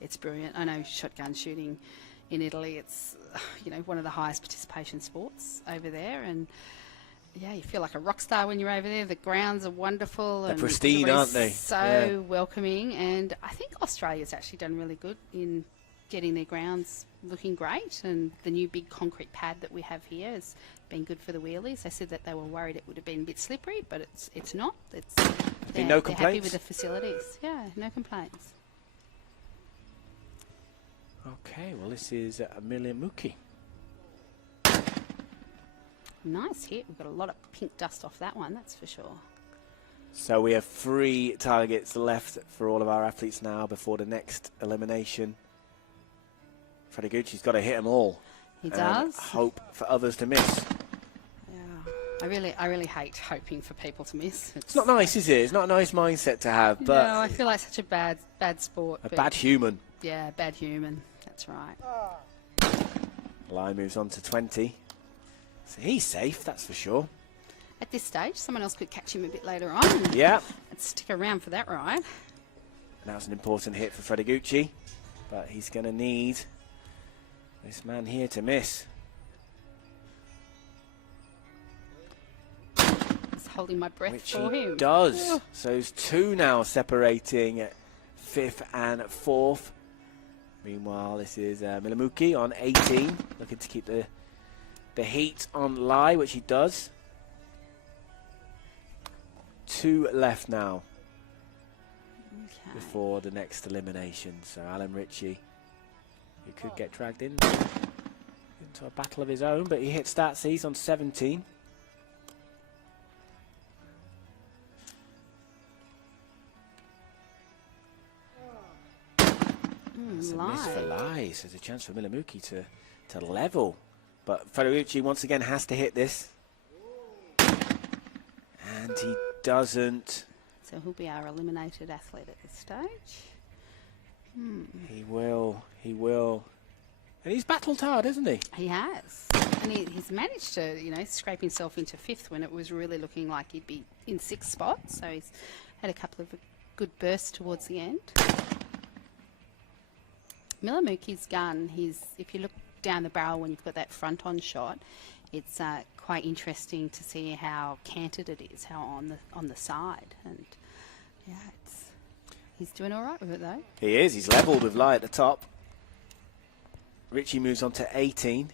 It's brilliant. I know shotgun shooting in Italy, it's, you know, one of the highest participation sports over there, and yeah, you feel like a rock star when you're over there. The grounds are wonderful. They're and pristine, aren't they? So welcoming, and I think Australia's actually done really good in getting their grounds looking great, and the new big concrete pad that we have here has been good for the wheelies. They said that they were worried it would have been a bit slippery, but it's not. They're no happy complaints? with the facilities. Yeah, no complaints. Okay, well, this is Amelia Muki. Nice hit. We've got a lot of pink dust off that one, that's for sure. So we have 3 targets left for all of our athletes now before the next elimination. Federagucci's got to hit them all. He does. Hope for others to miss. Yeah, I really hate hoping for people to miss. It's not nice, is it? It's not a nice mindset to have. But no, I feel like such a bad sport. a bad human. Yeah, bad human. That's right. Lai moves on to 20. So he's safe, that's for sure. At this stage, someone else could catch him a bit later on. Yeah. And stick around for that ride. And that was an important hit for Gucci, but he's going to need this man here to miss. Just holding my breath Which for he him. does. Oh. So there's 2 now separating 5th and 4th. Meanwhile, this is Milamuki on 18, looking to keep the heat on Lai, which he does. 2 left now before the next elimination. So Alan Ritchie, who could get dragged into a battle of his own, but he hits that, so he's on 17. That's a miss for Lai, so there's a chance for Milamuki to level. But Federici once again has to hit this. And he doesn't. So he'll be our eliminated athlete at this stage. He will. And he's battled hard, hasn't he? He has. And he's managed to, scrape himself into 5th when it was really looking like he'd be in 6th spot. So he's had a couple of good bursts towards the end. Milamuki's gun, if you look down the barrel when you've got that front-on shot, it's quite interesting to see how canted it is, how on the side, and yeah, he's doing all right with it though. He is. He's levelled with Lai at the top. Ritchie moves on to 18.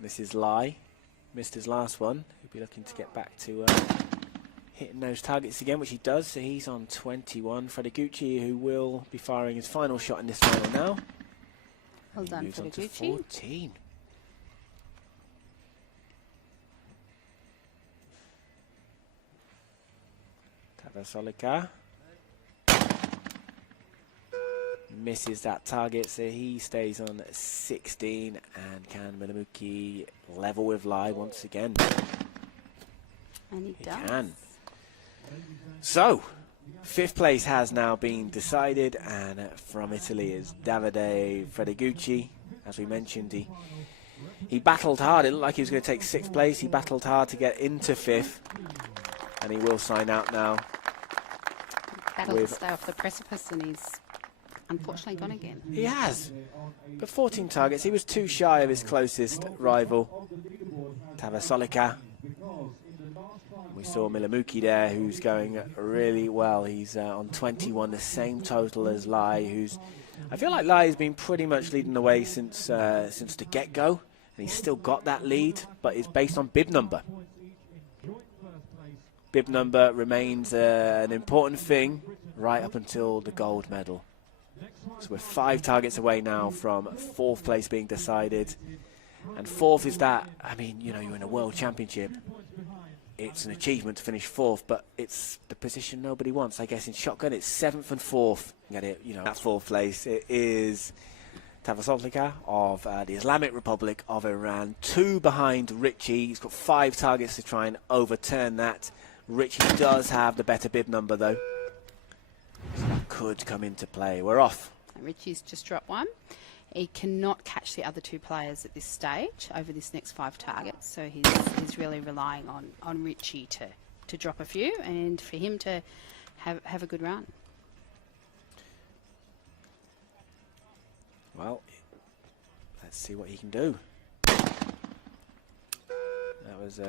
This is Lai. Missed his last one. He'll be looking to get back to hitting those targets again, which he does. So he's on 21. Gucci, who will be firing his final shot in this final now. Well done, moves on to Gucci. 14. Tavasolika misses that target, so he stays on 16. And can Milamuki level with Lai once again? And he does. Can. So, 5th place has now been decided, and from Italy is Davide Federici. As we mentioned, he battled hard. It looked like he was going to take 6th place. He battled hard to get into 5th, and he will sign out now. Battled to stay off the precipice, and he's unfortunately gone again. He has. But 14 targets. He was too shy of his closest rival, Tavasolika. We saw Milamuki there, who's going really well. He's on 21, the same total as Lai, I feel like Lai has been pretty much leading the way since the get-go, and he's still got that lead, but it's based on bib number. Bib number remains an important thing right up until the gold medal. So we're 5 targets away now from 4th place being decided, and 4th is that, you're in a world championship. It's an achievement to finish 4th, but it's the position nobody wants. I guess in shotgun, it's 7th and 4th. Get it? That's 4th place. It is Tavasolika of the Islamic Republic of Iran. 2 behind Ritchie. He's got 5 targets to try and overturn that. Ritchie does have the better bib number, though. So that could come into play. We're off. Ritchie's just dropped 1. He cannot catch the other 2 players at this stage over this next 5 targets, so he's really relying on Ritchie to drop a few and for him to have a good run. Well, let's see what he can do. That was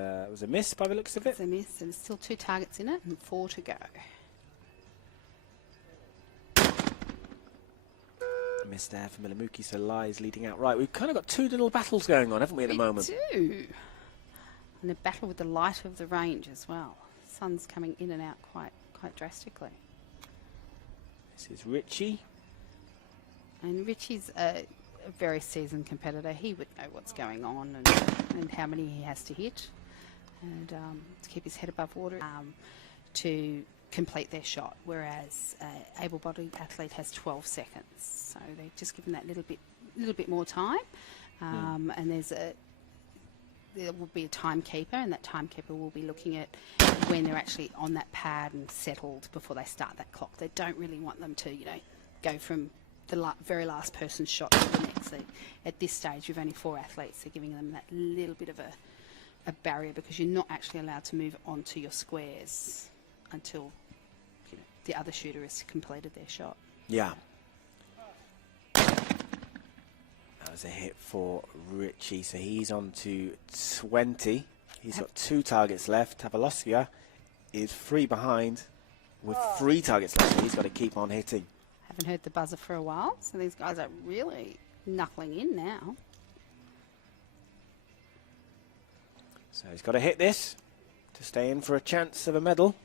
a miss by the looks of it. It's a miss, and there's still 2 targets in it and 4 to go. Miss there for Milamuki, so Lai is leading out right. We've kind of got 2 little battles going on, haven't we, at the moment? We do. And a battle with the light of the range as well. Sun's coming in and out quite drastically. This is Ritchie. And Ritchie's a very seasoned competitor. He would know what's going on and how many he has to hit, and to keep his head above water to complete their shot, whereas an able-bodied athlete has 12 seconds. So they're just given that little bit more time, and there will be a timekeeper, and that timekeeper will be looking at when they're actually on that pad and settled before they start that clock. They don't really want them to, go from the very last person's shot to the next. So at this stage, with only 4 athletes, they're giving them that little bit of a barrier, because you're not actually allowed to move onto your squares until the other shooter has completed their shot. Yeah. That was a hit for Richie, so he's on to 20. He's got 2 targets left. Tavaloskia is 3 behind with 3 targets left, so he's got to keep on hitting. Haven't heard the buzzer for a while, so these guys are really knuckling in now. So he's got to hit this to stay in for a chance of a medal.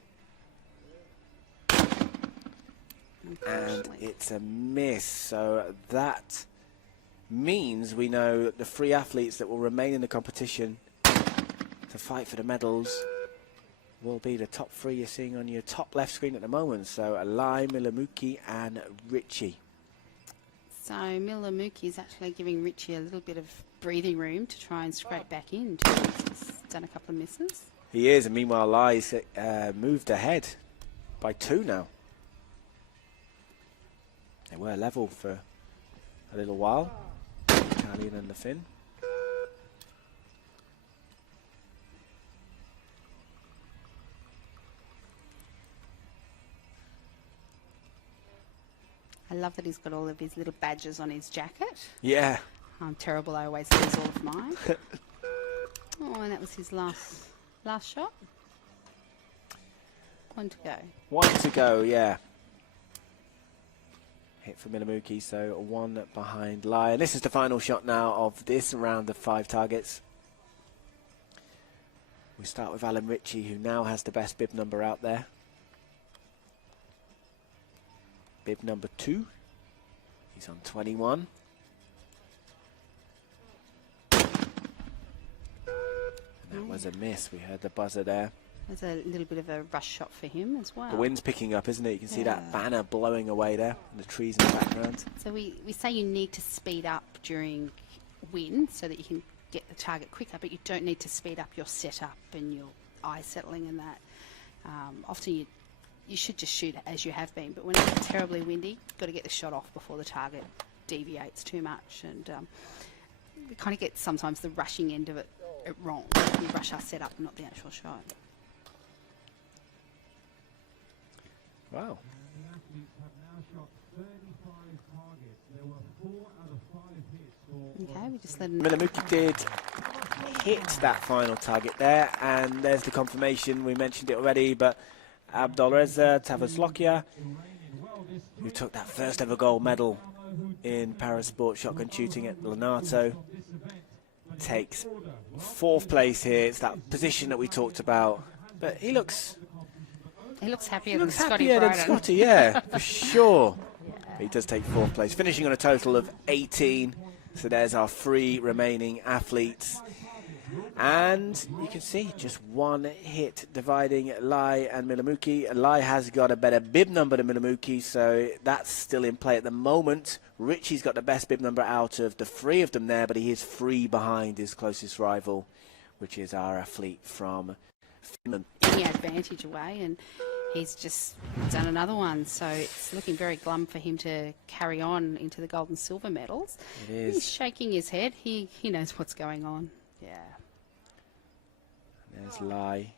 And it's a miss, so that means we know that the 3 athletes that will remain in the competition to fight for the medals will be the top 3 you're seeing on your top left screen at the moment. So Alai, Milamuki and Richie. So Milamuki is actually giving Richie a little bit of breathing room to try and scrape back in. He's done a couple of misses. He is, and meanwhile Lai's moved ahead by 2 now. They were level for a little while, the Italian and the Finn. I love that he's got all of his little badges on his jacket. Yeah. I'm terrible, I always lose all of mine. Oh, and that was his last shot. 1 to go. 1 to go, yeah. Hit for Milamuki, so 1 behind Lai. And this is the final shot now of this round of 5 targets. We start with Alan Ritchie, who now has the best bib number out there. Bib number 2. He's on 21. And that was a miss. We heard the buzzer there. There's a little bit of a rush shot for him as well. The wind's picking up, isn't it? You can see that banner blowing away there and the trees in the background. So we say you need to speed up during wind so that you can get the target quicker, but you don't need to speed up your setup and your eye settling and that. Often you should just shoot as you have been, but when it's terribly windy, you've got to get the shot off before the target deviates too much. And we kind of get sometimes the rushing end of it wrong. We rush our setup, not the actual shot. Wow. Okay, we just let him... Milamuki did hit that final target there, and there's the confirmation. We mentioned it already, but Abdolreza Tavaslokia, who took that first ever gold medal in parasport shotgun shooting at Lenato, takes 4th place here. It's that position that we talked about, but he looks happier than Scotty. Scotty, yeah, for sure. He does take 4th place, finishing on a total of 18. So there's our 3 remaining athletes. And you can see just 1 hit dividing Lai and Milamuki. Lai has got a better bib number than Milamuki, so that's still in play at the moment. Richie's got the best bib number out of the 3 of them there, but he is 3 behind his closest rival, which is our athlete from Finland. Any advantage away, and he's just done another one, so it's looking very glum for him to carry on into the gold and silver medals. It is. He's shaking his head. He knows what's going on. Yeah. There's Lai.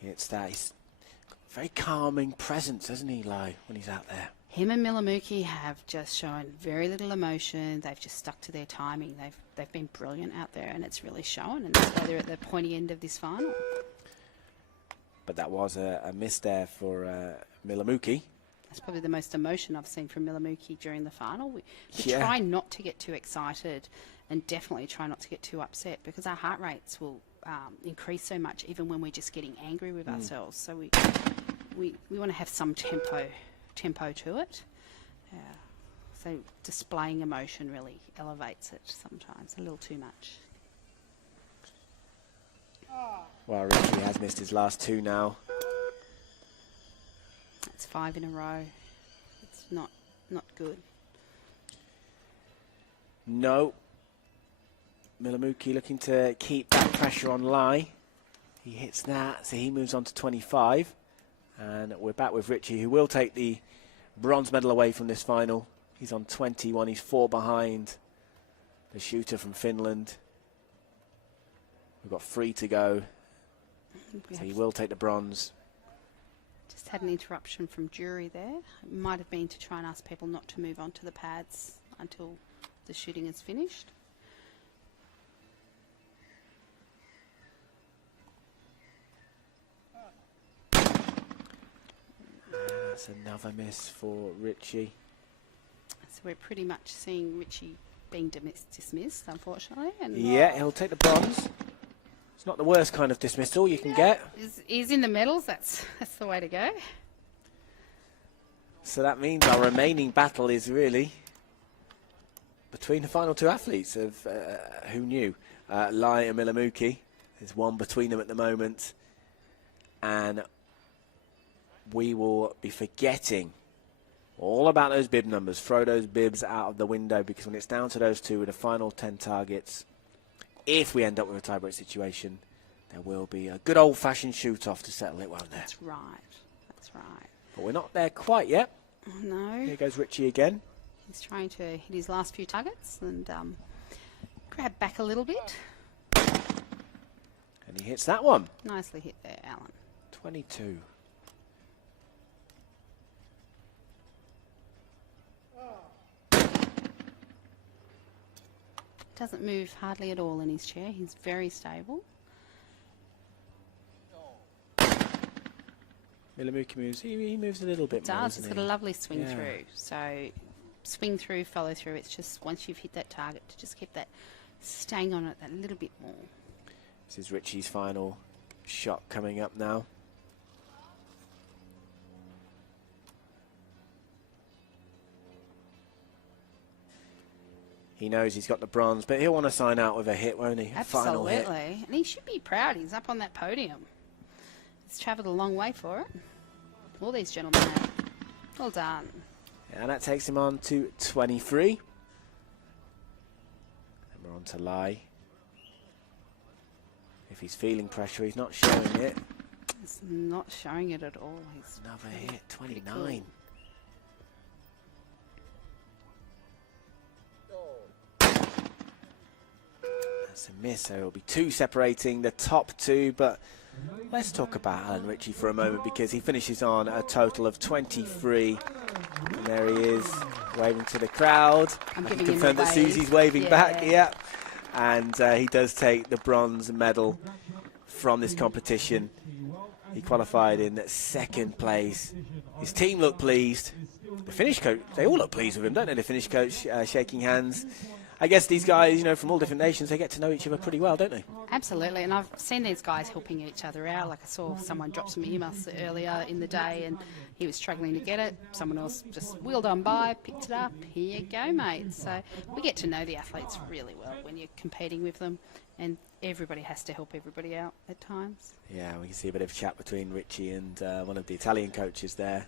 He hits that. He's got a very calming presence, hasn't he, Lai, when he's out there? Him and Milamuki have just shown very little emotion. They've just stuck to their timing. They've been brilliant out there, and it's really shown, and that's why they're at the pointy end of this final. But that was a miss there for Milamuki. That's probably the most emotion I've seen from Milamuki during the final. We Yeah. try not to get too excited and definitely try not to get too upset, because our heart rates will increase so much even when we're just getting angry with ourselves. So we want to have some tempo to it. So displaying emotion really elevates it sometimes, a little too much. Well, Richie has missed his last 2 now. That's 5 in a row. It's not good. No. Milamuki looking to keep that pressure on Lai. He hits that, so he moves on to 25. And we're back with Richie, who will take the bronze medal away from this final. He's on 21. He's 4 behind the shooter from Finland. We've got 3 to go. So he will take the bronze. Just had an interruption from jury there. It might have been to try and ask people not to move on to the pads until the shooting is finished. That's another miss for Richie. So we're pretty much seeing Richie being dismissed, unfortunately. And Yeah, he'll take the bronze. It's not the worst kind of dismissal you can get. He's in the medals. That's the way to go. So that means our remaining battle is really between the final two athletes of who knew. Lai and Milamuki. There's one between them at the moment. And we will be forgetting all about those bib numbers. Throw those bibs out of the window, because when it's down to those two with the final 10 targets, if we end up with a tiebreak situation, there will be a good old-fashioned shoot-off to settle it, won't there? That's right. That's right. But we're not there quite yet. No. Here goes Richie again. He's trying to hit his last few targets and grab back a little bit. And he hits that one. Nicely hit there, Alan. 22. Doesn't move hardly at all in his chair. He's very stable. Milamuki moves. He moves a little bit more. Does. He's got a lovely swing Yeah. through. So swing through, follow through. It's just once you've hit that target, to just keep that staying on it that little bit more. This is Richie's final shot coming up now. He knows he's got the bronze, but he'll want to sign out with a hit, won't he? A final hit. Absolutely. And he should be proud. He's up on that podium. He's travelled a long way for it. All these gentlemen have. Well done. And that takes him on to 23. And we're on to Lai. If he's feeling pressure, he's not showing it. He's not showing it at all. He's Another hit, pretty 29. cool. That's a miss, so it'll be two separating the top two, but let's talk about Alan Ritchie for a moment, because he finishes on a total of 23. And there he is, waving to the crowd. I'm I giving can him confirm the that wave. Susie's waving Yeah. back, yeah. And he does take the bronze medal from this competition. He qualified in second place. His team looked pleased. The Finnish coach, they all look pleased with him, don't they? The Finnish coach shaking hands. I guess these guys, you know, from all different nations, they get to know each other pretty well, don't they? Absolutely, and I've seen these guys helping each other out. Like I saw someone drop some emails earlier in the day and he was struggling to get it. Someone else just wheeled on by, picked it up. Here you go, mate. So we get to know the athletes really well when you're competing with them, and everybody has to help everybody out at times. Yeah, we can see a bit of chat between Richie and one of the Italian coaches there.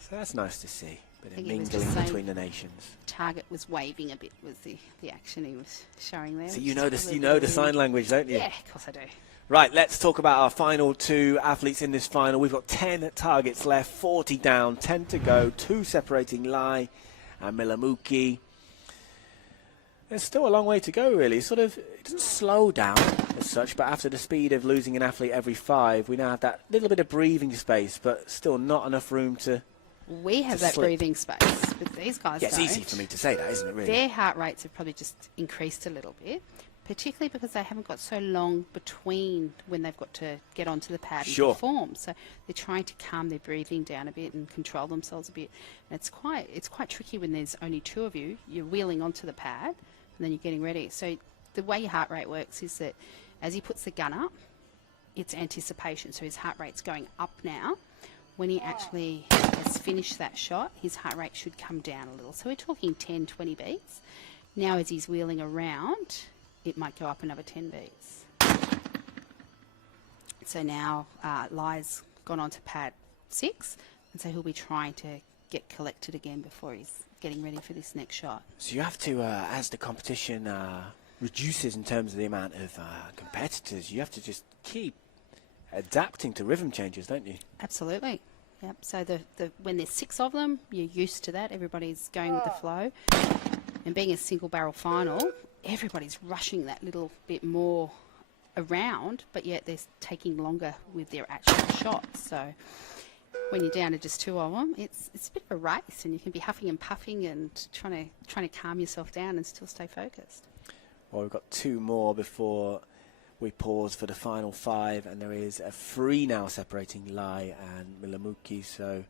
So that's nice to see. Bit of think he was mingling just saying- between the nations. Target was waving a bit, was the action he was showing there. So which you is know really the sign language, don't you? Yeah, of course I do. Right, let's talk about our final two athletes in this final. We've got 10 targets left, 40 down, 10 to go, 2 separating Lai and Milamuki. There's still a long way to go, really. It doesn't slow down as such, but after the speed of losing an athlete every 5, we now have that little bit of breathing space, but still not enough room to... We have to that slip. breathing space, but these guys Yeah, it's don't. easy for me to say that, isn't it, really? Their heart rates have probably just increased a little bit, particularly because they haven't got so long between when they've got to get onto the pad and Sure. perform. So they're trying to calm their breathing down a bit and control themselves a bit. And it's quite tricky when there's only 2 of you. You're wheeling onto the pad and then you're getting ready. So the way your heart rate works is that as he puts the gun up, it's anticipation. So his heart rate's going up now. When he actually has finished that shot, his heart rate should come down a little. So we're talking 10, 20 beats. Now as he's wheeling around, it might go up another 10 beats. So now Lai's gone on to pad 6, and so he'll be trying to get collected again before he's getting ready for this next shot. So you have to, as the competition reduces in terms of the amount of competitors, you have to just keep adapting to rhythm changes, don't you? Absolutely. Yep. So when there's 6 of them, you're used to that. Everybody's going with the flow. And being a single barrel final, everybody's rushing that little bit more around, but yet they're taking longer with their actual shots. So when you're down to just 2 of them, it's a bit of a race, and you can be huffing and puffing and trying to calm yourself down and still stay focused. Well, we've got 2 more before we pause for the final 5, and there is a 3 now separating Lai and Milamuki. So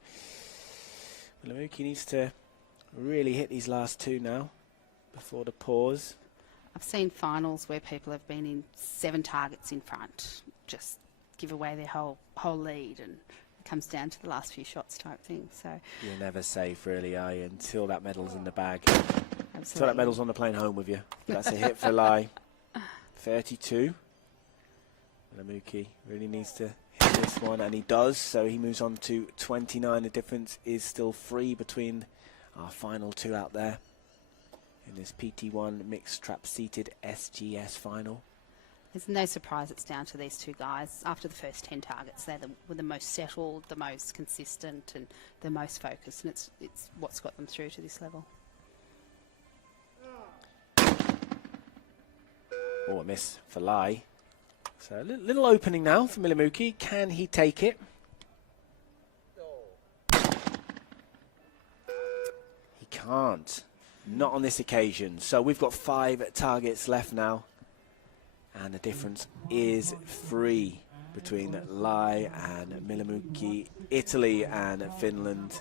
Milamuki needs to really hit these last 2 now before the pause. I've seen finals where people have been in 7 targets in front, just give away their whole lead, and it comes down to the last few shots type thing. So you're never safe, really, are you, until that medal's in the bag. Absolutely. Until that medal's on the plane home with you. That's a hit for Lai. 32. Milamuki really needs to hit this one, and he does, so he moves on to 29. The difference is still 3 between our final 2 out there in this PT1 mixed trap seated SGS final. There's no surprise it's down to these 2 guys. After the first 10 targets, they were the most settled, the most consistent, and the most focused, and it's what's got them through to this level. Oh, a miss for Lai. So a little opening now for Milamuki. Can he take it? He can't. Not on this occasion. So we've got 5 targets left now. And the difference is 3 between Lai and Milamuki. Italy and Finland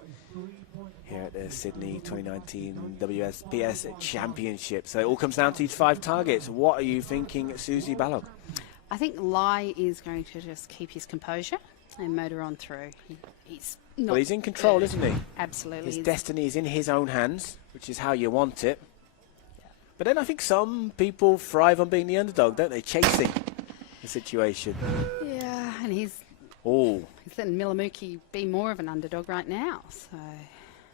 here at the Sydney 2019 WSPS Championship. So it all comes down to these 5 targets. What are you thinking, Susie Ballog? I think Lai is going to just keep his composure and motor on through. He's not. Well, he's in control, isn't he? Absolutely. His destiny is in his own hands, which is how you want it. Yeah. But then I think some people thrive on being the underdog, don't they? Chasing the situation. Yeah, and he's letting Milamuki be more of an underdog right now. So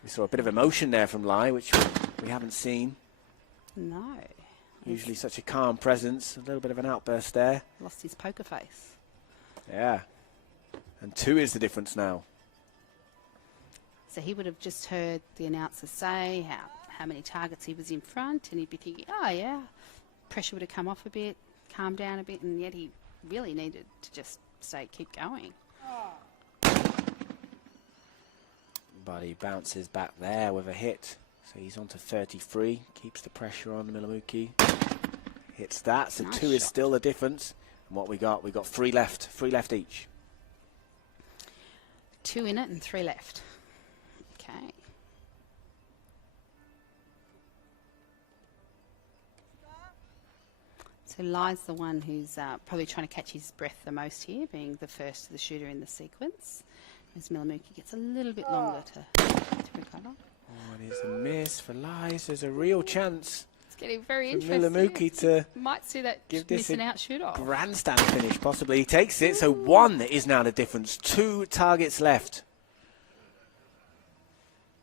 we saw a bit of emotion there from Lai, which we haven't seen. No. Usually such a calm presence, a little bit of an outburst there. Lost his poker face. Yeah. And 2 is the difference now. So he would have just heard the announcer say how many targets he was in front, and he'd be thinking, oh yeah, pressure would have come off a bit, calmed down a bit, and yet he really needed to just keep going. But he bounces back there with a hit. So he's on to 33, keeps the pressure on Milamuki. Hits that, so nice 2 is still the difference. And what we got 3 left, 3 left each. 2 in it and 3 left. Okay. So Lai's the one who's probably trying to catch his breath the most here, being the first of the shooter in the sequence. As Milamuki gets a little bit longer to recover. Oh, it is a miss for Lai. So there's a real chance. It's getting very for interesting. Milamuki to might see that give this missing out shoot off. Grandstand finish, possibly. He takes it, so 1 is now the difference. 2 targets left.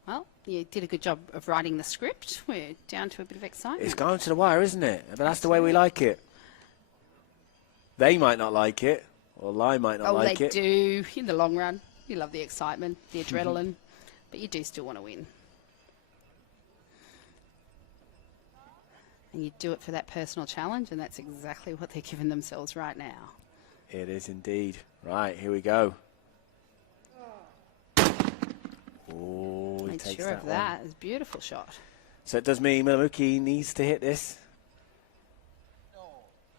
Well, you did a good job of writing the script. We're down to a bit of excitement. It's going to the wire, isn't it? But that's the way we like it. They might not like it, or Lai might not like it. Oh, they do. In the long run, you love the excitement, the adrenaline, but you do still want to win. And you do it for that personal challenge, and that's exactly what they're giving themselves right now. It is indeed. Right, here we go. Oh, he takes sure that of that. It's a beautiful shot. So it does mean Milamuki needs to hit this.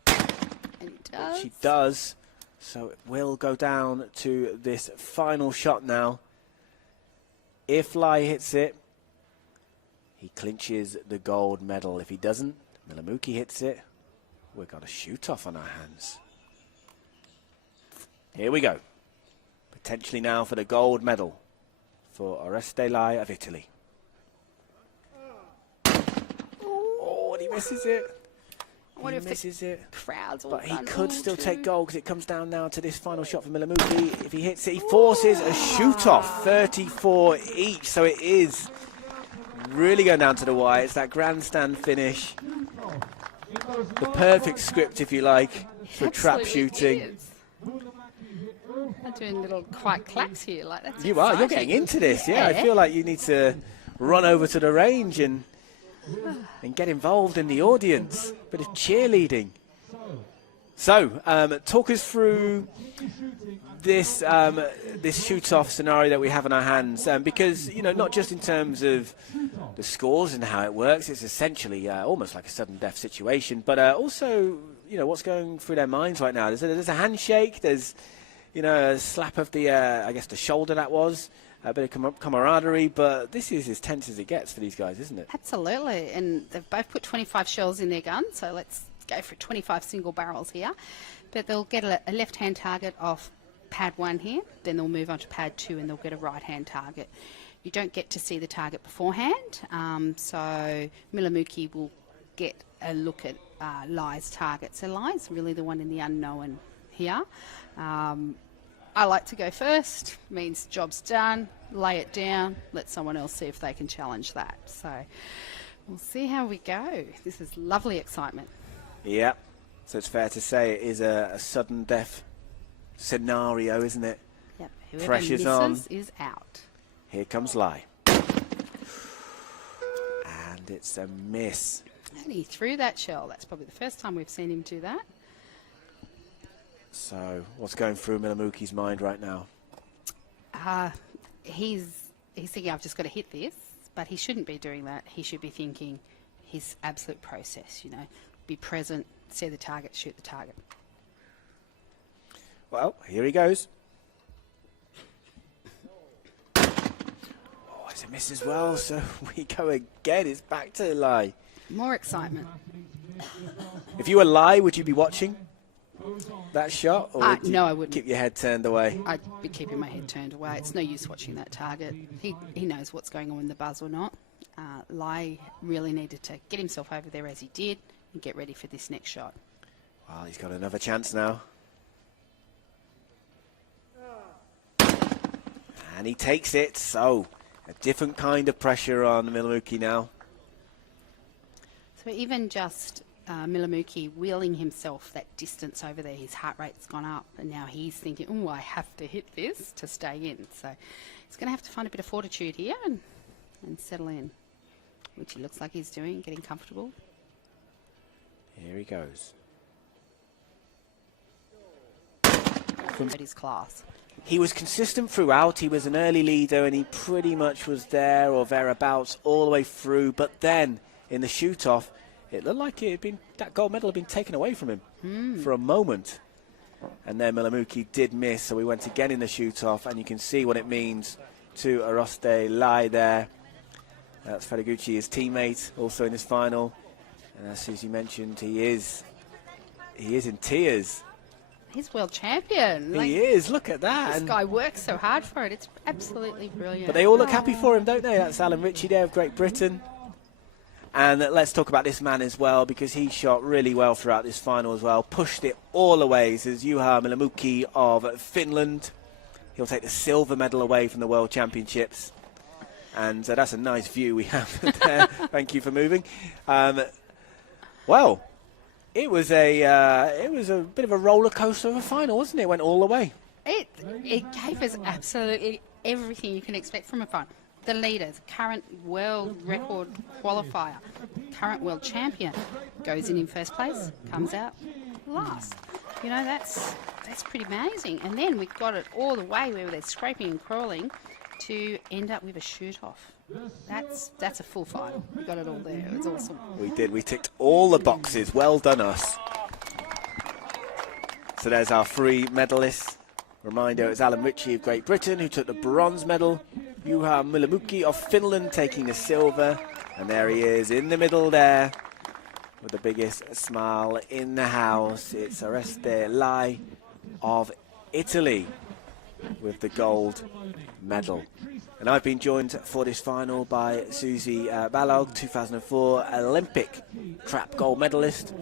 And he does. She does. So it will go down to this final shot now. If Lai hits it, he clinches the gold medal. If he doesn't, Milamuki hits it, we've got a shoot-off on our hands. Here we go. Potentially now for the gold medal for Oreste Lai of Italy. Oh, and he misses it. He misses it. Crowds all but he could still take gold because it comes down now to this final shot for Milamuki. If he hits it, he forces a shoot-off, 34 each. So it is really going down to the wire. It's that grandstand finish. The perfect script, if you like, for trap shooting. I'm doing little quiet claps here. Like that's you are. You're getting into this. Yeah, I feel like you need to run over to the range and get involved in the audience. Bit of cheerleading. So, talk us through this this shoot-off scenario that we have in our hands, because not just in terms of the scores and how it works, it's essentially almost like a sudden death situation, but also what's going through their minds right now. There's a handshake, there's a slap of the I guess the shoulder, that was a bit of camaraderie, but this is as tense as it gets for these guys, isn't it? Absolutely, and they've both put 25 shells in their gun, so let's go for 25 single barrels here. But they'll get a left-hand target off pad 1 here, then they'll move on to pad 2 and they'll get a right-hand target. You don't get to see the target beforehand, so Milamuki will get a look at Lai's target. So Lai's really the one in the unknown here. I like to go first, means job's done, lay it down, let someone else see if they can challenge that. So we'll see how we go. This is lovely excitement. Yeah, so it's fair to say it is a sudden death scenario, isn't it? Yep. Whoever Pressure's on. Is out. Here comes Lai. And it's a miss. And he threw that shell. That's probably the first time we've seen him do that. So what's going through Milamuki's mind right now? He's thinking, I've just got to hit this, but he shouldn't be doing that. He should be thinking his absolute process, be present, see the target, shoot the target. Well, here he goes. Oh, it's a miss as well, so we go again. It's back to Lai. More excitement. If you were Lai, would you be watching that shot? Or would no, I wouldn't. Keep your head turned away? I'd be keeping my head turned away. It's no use watching that target. He knows what's going on in the buzz or not. Lai really needed to get himself over there as he did and get ready for this next shot. Well, he's got another chance now. And he takes it, so a different kind of pressure on Milamuki now. So even just Milamuki wheeling himself that distance over there, his heart rate's gone up, and now he's thinking, oh, I have to hit this to stay in. So he's going to have to find a bit of fortitude here and settle in, which he looks like he's doing, getting comfortable. Here he goes. At his class. He was consistent throughout. He was an early leader and he pretty much was there or thereabouts all the way through. But then in the shoot-off, it looked like that gold medal had been taken away from him for a moment. And then Milamuki did miss, so we went again in the shoot-off, and you can see what it means to Aroste Lai there. That's Faraguchi, his teammate, also in this final. And as Susie mentioned, he is in tears. He's world champion. He is, look at that. This guy works so hard for it. It's absolutely brilliant. But they all look happy for him, don't they? That's Alan Ritchie there of Great Britain. And let's talk about this man as well, because he shot really well throughout this final as well. Pushed it all away. This is Juha Milamuki of Finland. He'll take the silver medal away from the World Championships. And that's a nice view we have there. Thank you for moving. Well, it was a bit of a roller coaster of a final, wasn't it? It went all the way. It gave us absolutely everything you can expect from a final. The leaders, current world record qualifier, current world champion, goes in first place, comes out last. That's pretty amazing. And then we got it all the way where they're scraping and crawling to end up with a shoot-off. That's a full final. We got it all there. It was awesome. We did. We ticked all the boxes. Well done, us. So there's our 3 medalists. Reminder, it's Alan Ritchie of Great Britain who took the bronze medal. Juha Milamuki of Finland taking the silver. And there he is in the middle there with the biggest smile in the house. It's Aroste Lai of Italy with the gold medal. And I've been joined for this final by Susie Balog, 2004 Olympic trap gold medalist.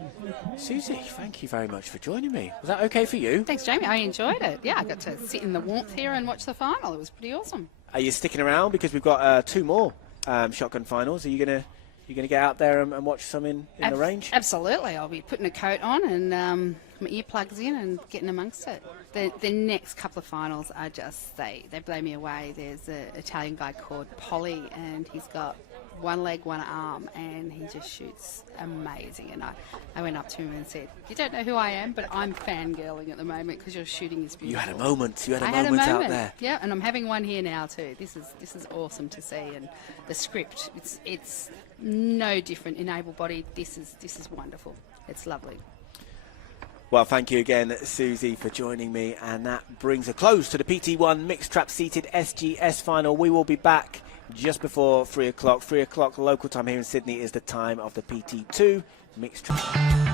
Susie, thank you very much for joining me. Was that okay for you? Thanks, Jamie. I enjoyed it. Yeah, I got to sit in the warmth here and watch the final. It was pretty awesome. Are you sticking around? Because we've got 2 more shotgun finals. Are you gonna get out there and watch some in the range? Absolutely. I'll be putting a coat on and my earplugs in and getting amongst it. The next couple of finals are just, they blow me away. There's an Italian guy called Polly, and he's got one leg, one arm, and he just shoots amazing. And I went up to him and said, "You don't know who I am, but I'm fangirling at the moment because your shooting is beautiful." You had a moment. You had a I moment had a out moment. there. Yeah, and I'm having one here now too. This is awesome to see, and the script, it's no different in able-bodied. This is wonderful. It's lovely. Well, thank you again, Susie, for joining me. And that brings a close to the PT1 Mixed Trap Seated SGS final. We will be back just before 3 o'clock. 3 o'clock local time here in Sydney is the time of the PT2 Mixed Trap.